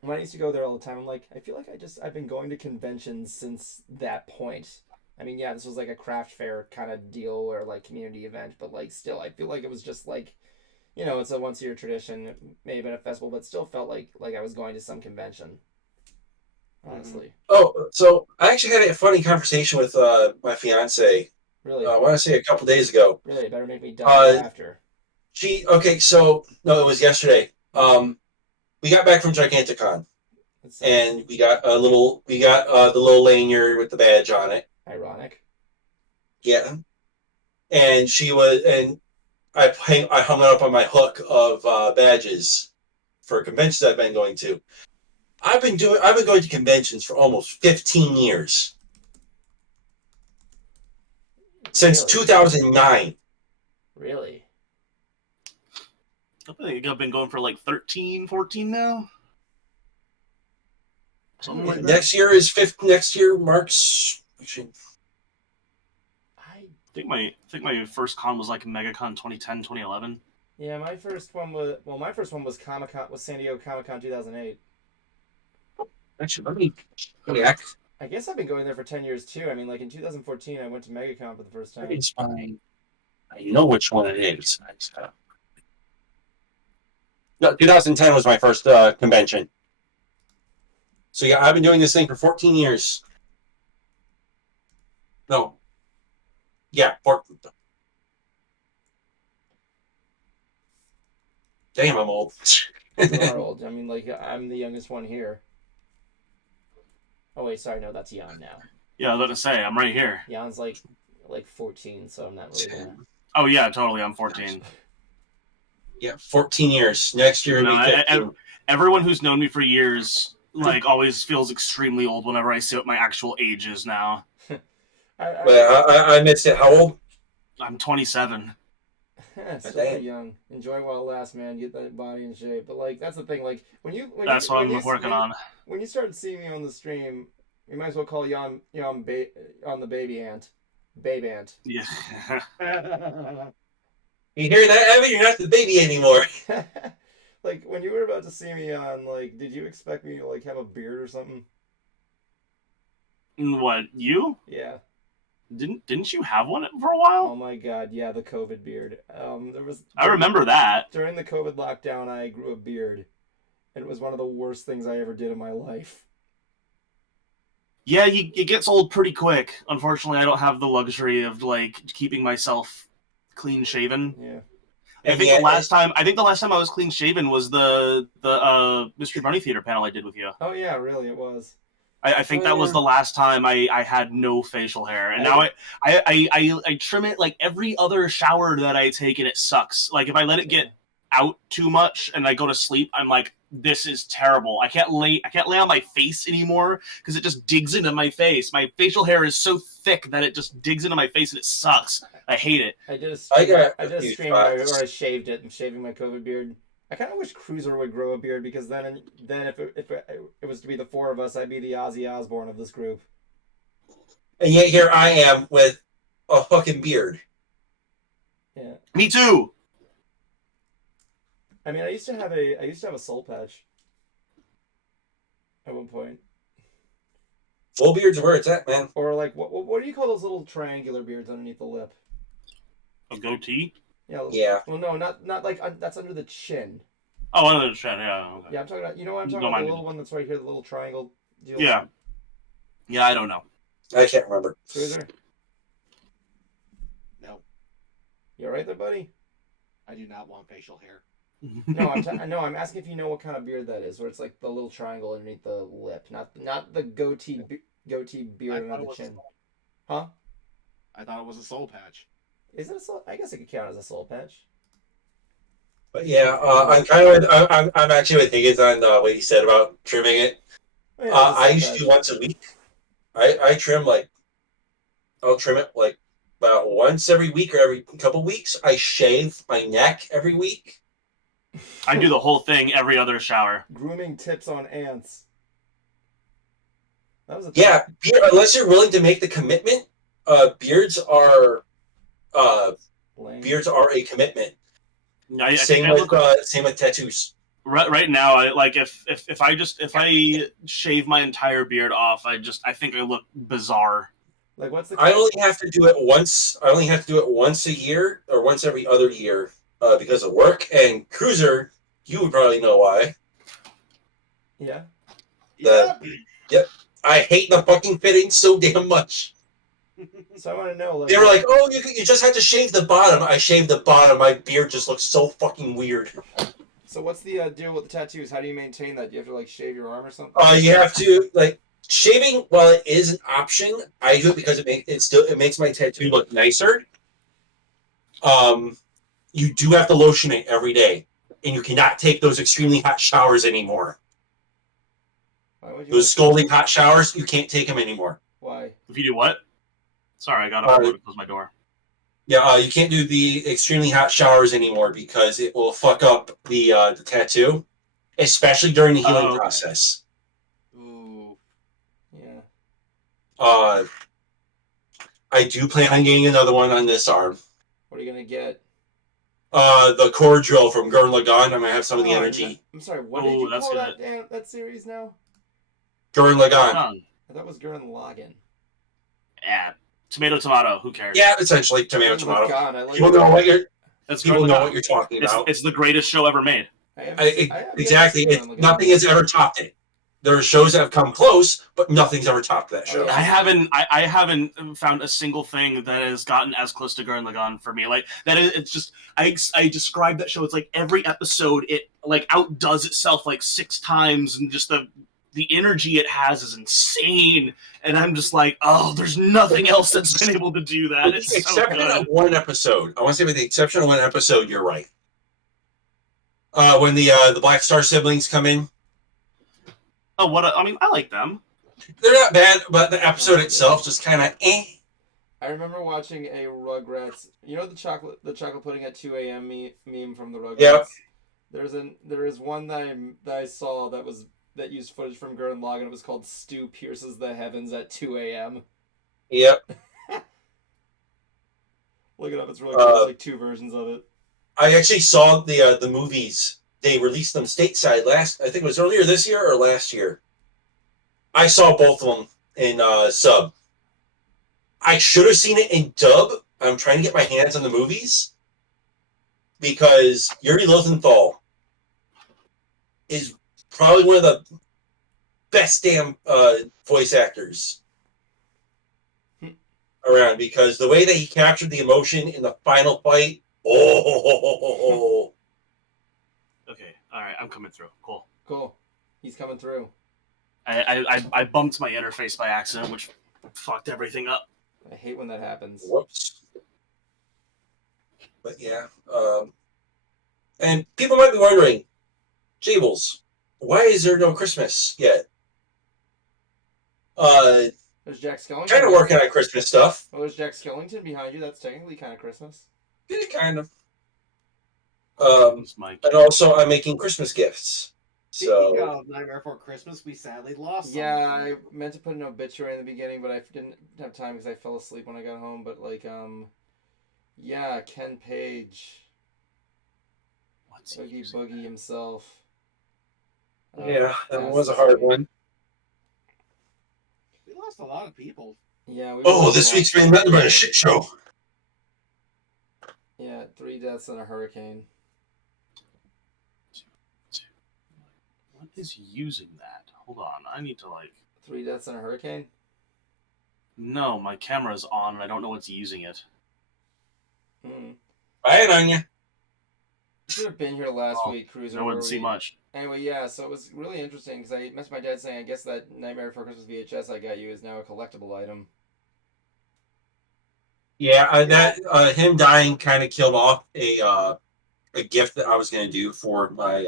When I used to go there all the time, I'm like, I feel like I've been going to conventions since that point. I mean, yeah, this was like a craft fair kind of deal or like community event, but like still, I feel like it was just like, it's a once a year tradition, maybe a festival, but still felt like I was going to some convention. Honestly. Oh, so I actually had a funny conversation with my fiance. Really? I want to say a couple days ago. Really? Better make me die after. No, it was yesterday. We got back from Giganticon, and we got the little lanyard with the badge on it. Ironic. Yeah, and I hung it up on my hook of badges for conventions I've been going to. I've been going to conventions for almost 15 years. Since 2009. Really? I think I've been going for like 13, 14 now. Something like that. Next year is fifth. Next year marks. I think my first con was like MegaCon 2010, 2011. Yeah, my first one was Comic-Con, was San Diego Comic-Con 2008. Actually, let me act. I guess I've been going there for 10 years too. I mean, like in 2014, I went to MegaCon for the first time. It's fine. I know which one it is. No, 2010 was my first convention. So yeah, I've been doing this thing for 14 years. No. Yeah, 14. Damn, I'm old. You are old. I mean, like, I'm the youngest one here. Oh, wait, sorry. No, that's Jan now. Yeah, I was about to say, I'm right here. Jan's like 14, so I'm not really old. Oh, yeah, totally. I'm 14. Yeah, 14 years. Next year, everyone who's known me for years, like, always feels extremely old whenever I see what my actual age is now. I missed it. How old? I'm 27. Still young. Enjoy while it lasts, man. Get that body in shape. But like, that's the thing. Like, that's what I'm working on. When you start seeing me on the stream, you might as well call Jan on the baby ant, babe ant. Yeah. You hear that, Evan? You're not the baby anymore. Like, when you were about to see me on, like, did you expect me to like have a beard or something? What, you? Yeah. Didn't you have one for a while? Oh my god, yeah, the COVID beard. I remember that. During the COVID lockdown, I grew a beard, and it was one of the worst things I ever did in my life. Yeah, it gets old pretty quick. Unfortunately, I don't have the luxury of like keeping myself clean shaven. Yeah. I think the last time I was clean shaven was the Mystery Brony Theater panel I did with you. Oh yeah, really, it was. I think that was the last time I had no facial hair, and now I trim it like every other shower that I take, and it sucks. Like if I let it get out too much and I go to sleep, I'm like, this is terrible. I can't lay on my face anymore because it just digs into my face. My facial hair is so thick that it just digs into my face and it sucks. I hate it. I did a stream where I shaved it. I'm shaving my COVID beard. I kind of wish Cruizer would grow a beard because then if it was to be the four of us, I'd be the Ozzy Osbourne of this group. And yet here I am with a fucking beard. Yeah. Me too. I mean, I used to have a soul patch at one point. Full beard's where it's at, man. Or like what do you call those little triangular beards underneath the lip? A goatee? Yeah. Well, no, not like that's under the chin. Oh, under the chin, yeah. Okay. Yeah, I'm talking about. You know what I'm talking about? The little one that's right here, the little triangle deal. Yeah. Yeah, I don't know. I can't remember. Cruizer? No. You alright there, buddy? I do not want facial hair. No, I'm asking if you know what kind of beard that is, where it's like the little triangle underneath the lip, not the goatee beard under the chin. Huh? I thought it was a soul patch. Is it a soul? I guess it could count as a soul patch. But yeah, I'm actually with Higgins on what he said about trimming it. Oh, yeah, I used to do once a week. I trim I'll trim it like about once every week or every couple weeks. I shave my neck every week. I do the whole thing every other shower. Grooming tips on ants. That was unless you're willing to make the commitment, beards are a commitment. Same with tattoos. Right now, if I shave my entire beard off, I think I look bizarre. Like what's the? I only have to do it once. I only have to do it once a year or once every other year because of work. And Cruizer, you would probably know why. Yeah. Yep. I hate the fucking fitting so damn much. So I want to know. They were like, "Oh, you just have to shave the bottom." I shaved the bottom. My beard just looks so fucking weird. So what's the deal with the tattoos? How do you maintain that? Do you have to like shave your arm or something? You have to like shaving. While it is an option, I do it because it makes my tattoo look nicer. You do have to lotion it every day, and you cannot take those extremely hot showers anymore. Those scalding hot showers, you can't take them anymore. Why? If you do what? Sorry, I got to close my door. Yeah, you can't do the extremely hot showers anymore because it will fuck up the tattoo, especially during the healing process. Ooh. Yeah. I do plan on getting another one on this arm. What are you gonna get? The core drill from Gurren Lagann. I'm gonna have some of the energy. I'm sorry. What did you call that series now? Gurren Lagann. I thought it was Gurren Lagann. Yeah. Tomato. Who cares? Yeah, essentially tomato. People know what you're talking about. It's the greatest show ever made. Exactly. Nothing has ever topped it. There are shows that have come close, but nothing's ever topped that show. I haven't found a single thing that has gotten as close to Gurren Lagann for me. Like that is, it's just I describe that show. It's like every episode it like outdoes itself like 6 times, and just the energy it has is insane. And I'm just like, oh, there's nothing else that's been able to do that. It's so good. Of one episode, I want to say with the exception of one episode, you're right. When the Black Star siblings come in. Oh, I mean, I like them. They're not bad, but the episode itself just kind of eh. I remember watching a Rugrats. You know the chocolate pudding at 2 a.m. meme from the Rugrats. Yep. There is one that I saw that used footage from Gurren Lagann. It was called "Stu Pierces the Heavens at 2 a.m." Yep. Look it up. It's really cool. There's like 2 versions of it. I actually saw the movies. They released them stateside I think it was earlier this year or last year. I saw both of them in sub. I should have seen it in dub. I'm trying to get my hands on the movies because Yuri Lowenthal is probably one of the best damn voice actors around, because the way that he captured the emotion in the final fight. Oh. Okay, all right, I'm coming through. Cool. He's coming through. I bumped my interface by accident, which fucked everything up. I hate when that happens. Whoops. But yeah, and people might be wondering, Jables, why is there no Christmas yet? There's Jack Skellington. Kind of working on Christmas stuff. Well, there's Jack Skellington behind you. That's technically kind of Christmas. Yeah, kind of. And also, I'm making Christmas gifts. Speaking of Nightmare Before Christmas, we sadly lost. Yeah, I meant to put an obituary in the beginning, but I didn't have time because I fell asleep when I got home. But yeah, Ken Page. Oogie Boogie himself. Yeah, that was a hard one. We lost a lot of people. Yeah. This week's been nothing but a shit show. Yeah, 3 deaths in a hurricane. What is using that? Hold on, I need to 3 deaths in a hurricane? No, my camera's on and I don't know what's using it. Bye, Anya. You should have been here last week, Cruiser. I wouldn't see much. Anyway, yeah, so it was really interesting because I messaged my dad saying, I guess that Nightmare Before Christmas VHS I got you is now a collectible item. Yeah, him dying kind of killed off a gift that I was going to do for my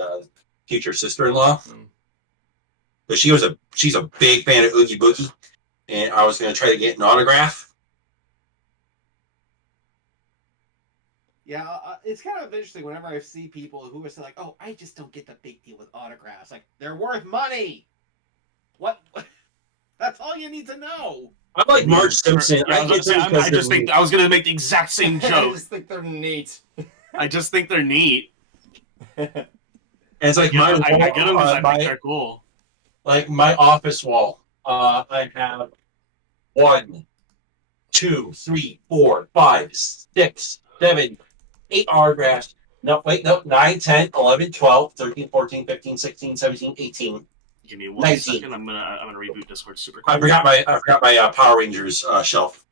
future sister-in-law. But she's a big fan of Oogie Boogie, and I was going to try to get an autograph. Yeah, it's kind of interesting whenever I see people who are like, "Oh, I just don't get the big deal with autographs. Like, they're worth money." What? That's all you need to know. I'm like Marge Simpson. I was going to make the exact same joke. I just think they're neat. I just think they're neat. And it's like I get them because I think they're cool. Like my office wall, I have 1, 2, 3, 4, 5, 6, 7, 8 autographs. No, 9, 10, 11, 12, 13, 14, 15, 16, 17, 18. Give me 1 second. I'm gonna reboot Discord super quick. I forgot my Power Rangers shelf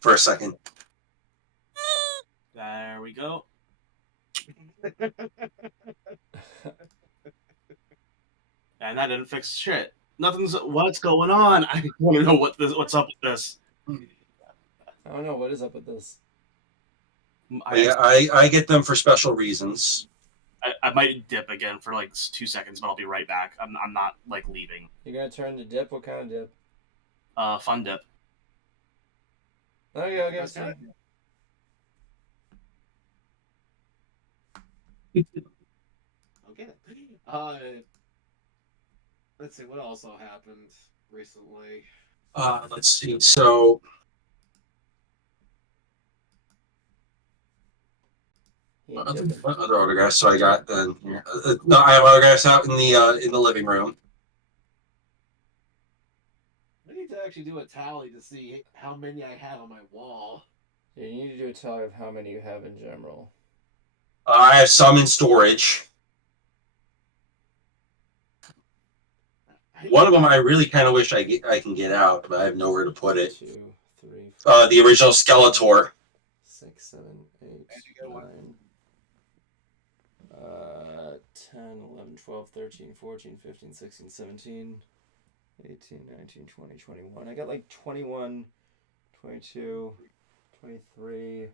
for a second. There we go. And that didn't fix shit. What's going on? I want to know what's up with this. I don't know what is up with this. I get them for special reasons. I might dip again for like 2 seconds, but I'll be right back. I'm not like leaving. You're gonna turn to dip? What kind of dip? Fun dip. Okay, okay, see. Okay. Let's see what also happened recently. Let's see. So what other autographs? So I got here. No, I have autographs out in the living room. I need to actually do a tally to see how many I have on my wall. Yeah, you need to do a tally of how many you have in general. I have some in storage. One of them I really kind of wish I can get out, but I have nowhere to put it. 2, 3, 4, the original Skeletor. 6, 7, 8, 9, 10, 11, 12, 13, 14, 15, 16, 17, 18, 19, 20, 21. I got like 21, 22, 23.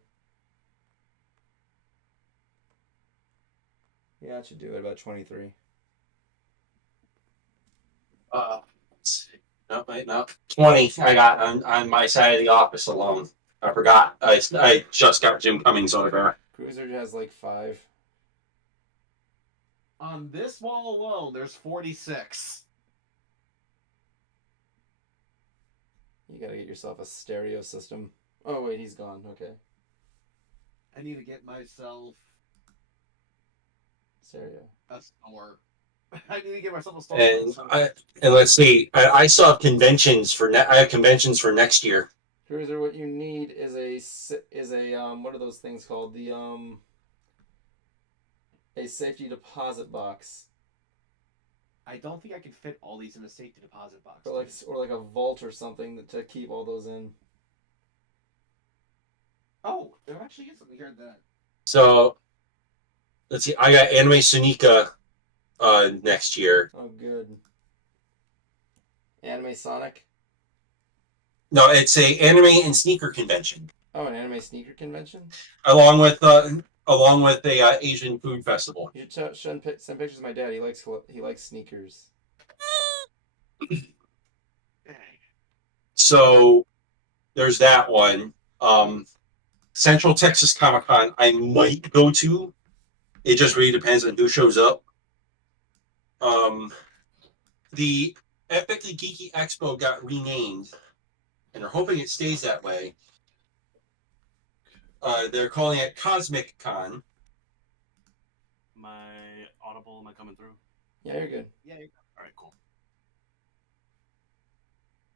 Yeah, that should do it. About 23. Let's see. No, wait, no. 20 I got on my side of the office alone. I forgot. I just got Jim Cummings autograph. Cruiser has like 5. On this wall alone, there's 46. You gotta get yourself a stereo system. Oh, wait, he's gone. Okay. I need to get myself stereo. A store. I need to get myself a store. And let's see. I still have conventions for I have conventions for next year. Cruiser, what you need is a what are those things called? The a safety deposit box. I don't think I can fit all these in a safety deposit box. Or like a vault or something to keep all those in. Oh, there actually is something here that. So, let's see. I got Anime Sonica next year. Oh, good. Anime Sonic? No, it's a anime and sneaker convention. Oh, an anime sneaker convention? Along with a Asian food festival. You should send pictures of my dad. He likes sneakers. So there's that one. Central Texas Comic Con I might go to. It just really depends on who shows up. The Epically Geeky Expo got renamed, and they're hoping it stays that way. They're calling it Cosmic Con. My audible, am I coming through? Yeah, you're good. Yeah, you're good. All right, cool.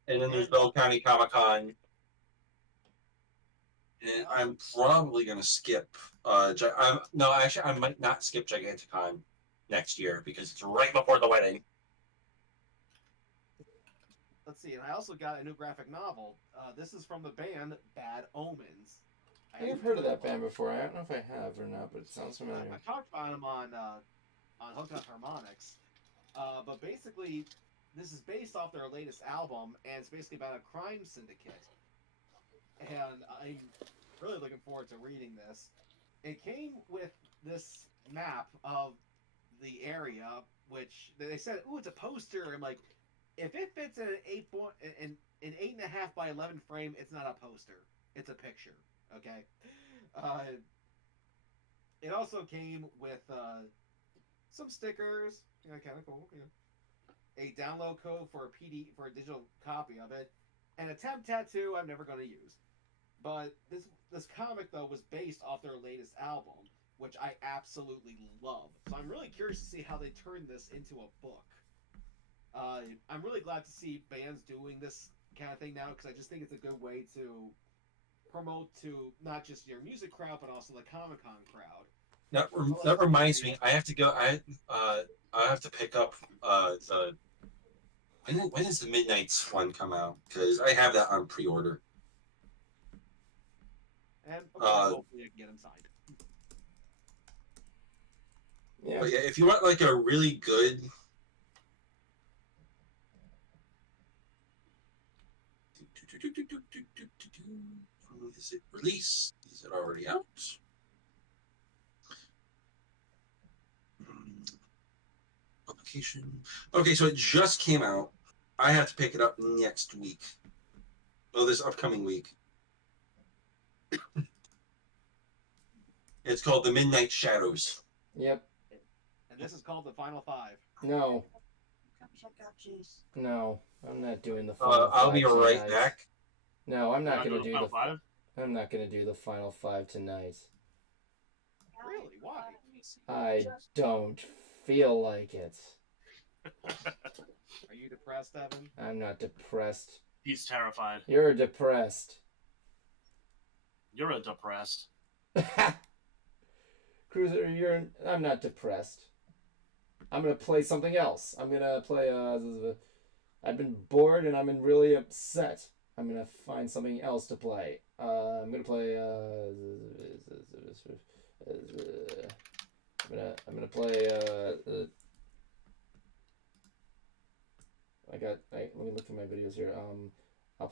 And then there's Bell County Comic Con. And I'm probably gonna skip. I might not skip Giganticon next year because it's right before the wedding. Let's see, and I also got a new graphic novel. This is from the band Bad Omens. I think I've heard of that band before. I don't know if I have or not, but it sounds familiar. I talked about them on Hooked Up Harmonics. But basically, this is based off their latest album, and it's basically about a crime syndicate. And I'm really looking forward to reading this. It came with this map of the area, which they said, "Ooh, it's a poster." I'm like, if it fits in an 8.5 by 11 frame, it's not a poster. It's a picture. Okay. It also came with some stickers. Yeah, kind of cool. Yeah. A download code for a digital copy of it, and a temp tattoo I'm never going to use. But this comic though was based off their latest album, which I absolutely love. So I'm really curious to see how they turn this into a book. I'm really glad to see bands doing this kind of thing now because I just think it's a good way to promote to not just your music crowd but also the Comic-Con crowd. That reminds me, I have to go. I have to pick up the. When does the Midnight's one come out? Because I have that on pre-order. And hopefully I can get them signed. Yeah. But yeah, if you want like a really good. Is it released? Is it already out? Vacation. Okay, so it just came out. I have to pick it up next week. Oh, this upcoming week. It's called The Midnight Shadows. Yep. And this is called the Final Five. No. No, I'm not doing the final I'll five be right tonight. back. No, I'm not going to do the five. I'm not going to do the final five tonight. Really? Why? I don't feel like it. Are you depressed, Evan? I'm not depressed. He's terrified. You're depressed. You're a depressed. Cruiser, I'm not depressed. I'm going to play something else. I'm going to play I've been bored and I'm really upset. I'm going to find something else to play. I'm going to play I'm gonna play let me look through my videos here. I'll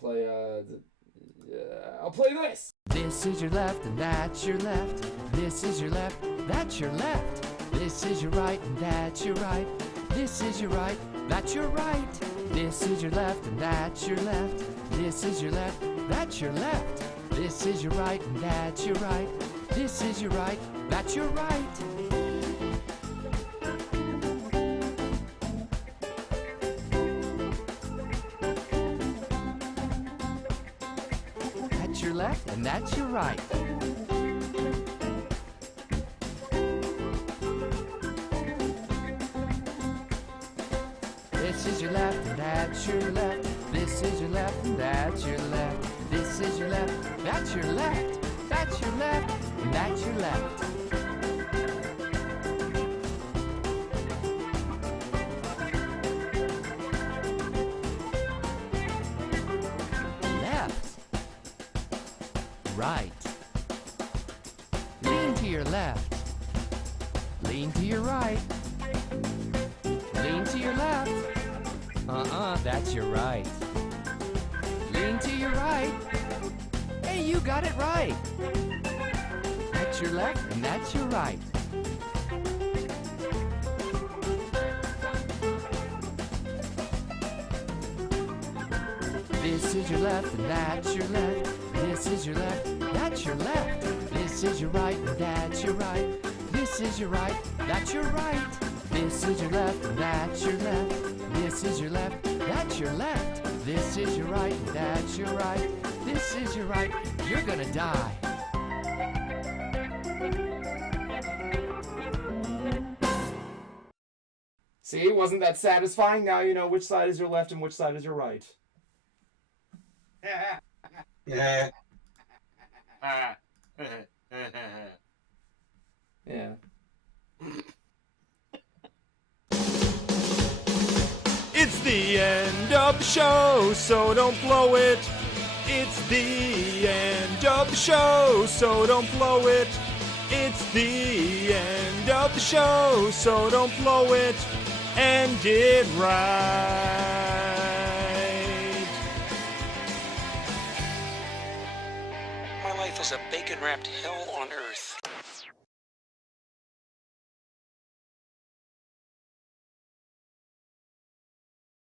play this. This is your left and that's your left. This is your left, that's your left. This is your right and that's your right. This is your right, that's your right. This is your left and that's your left. This is your left, that's your left. This is your right and that's your right. This is your right, that's your right. That's your left and that's your right. This is your left and that's your left. This is your left and that's your left. This is your left, that's your left. That's your left and that's your left. Left. Right. Lean to your left. Lean to your right. Lean to your left. That's your right. Lean to your right. Hey, you got it right. That's your left and that's your right. This is your left and that's your left. This is your left, that's your left. This is your right and that's your right. This is your right, that's your right. This is your left and that's your left. This is your left, that's your left. This is your right and that's your right. This is your right, you're gonna die. See, wasn't that satisfying? Now you know which side is your left and which side is your right. Yeah. Yeah. It's the end of the show, so don't blow it. It's the end of the show, so don't blow it. It's the end of the show, so don't blow it. End it right. My life is a bacon-wrapped hell on earth.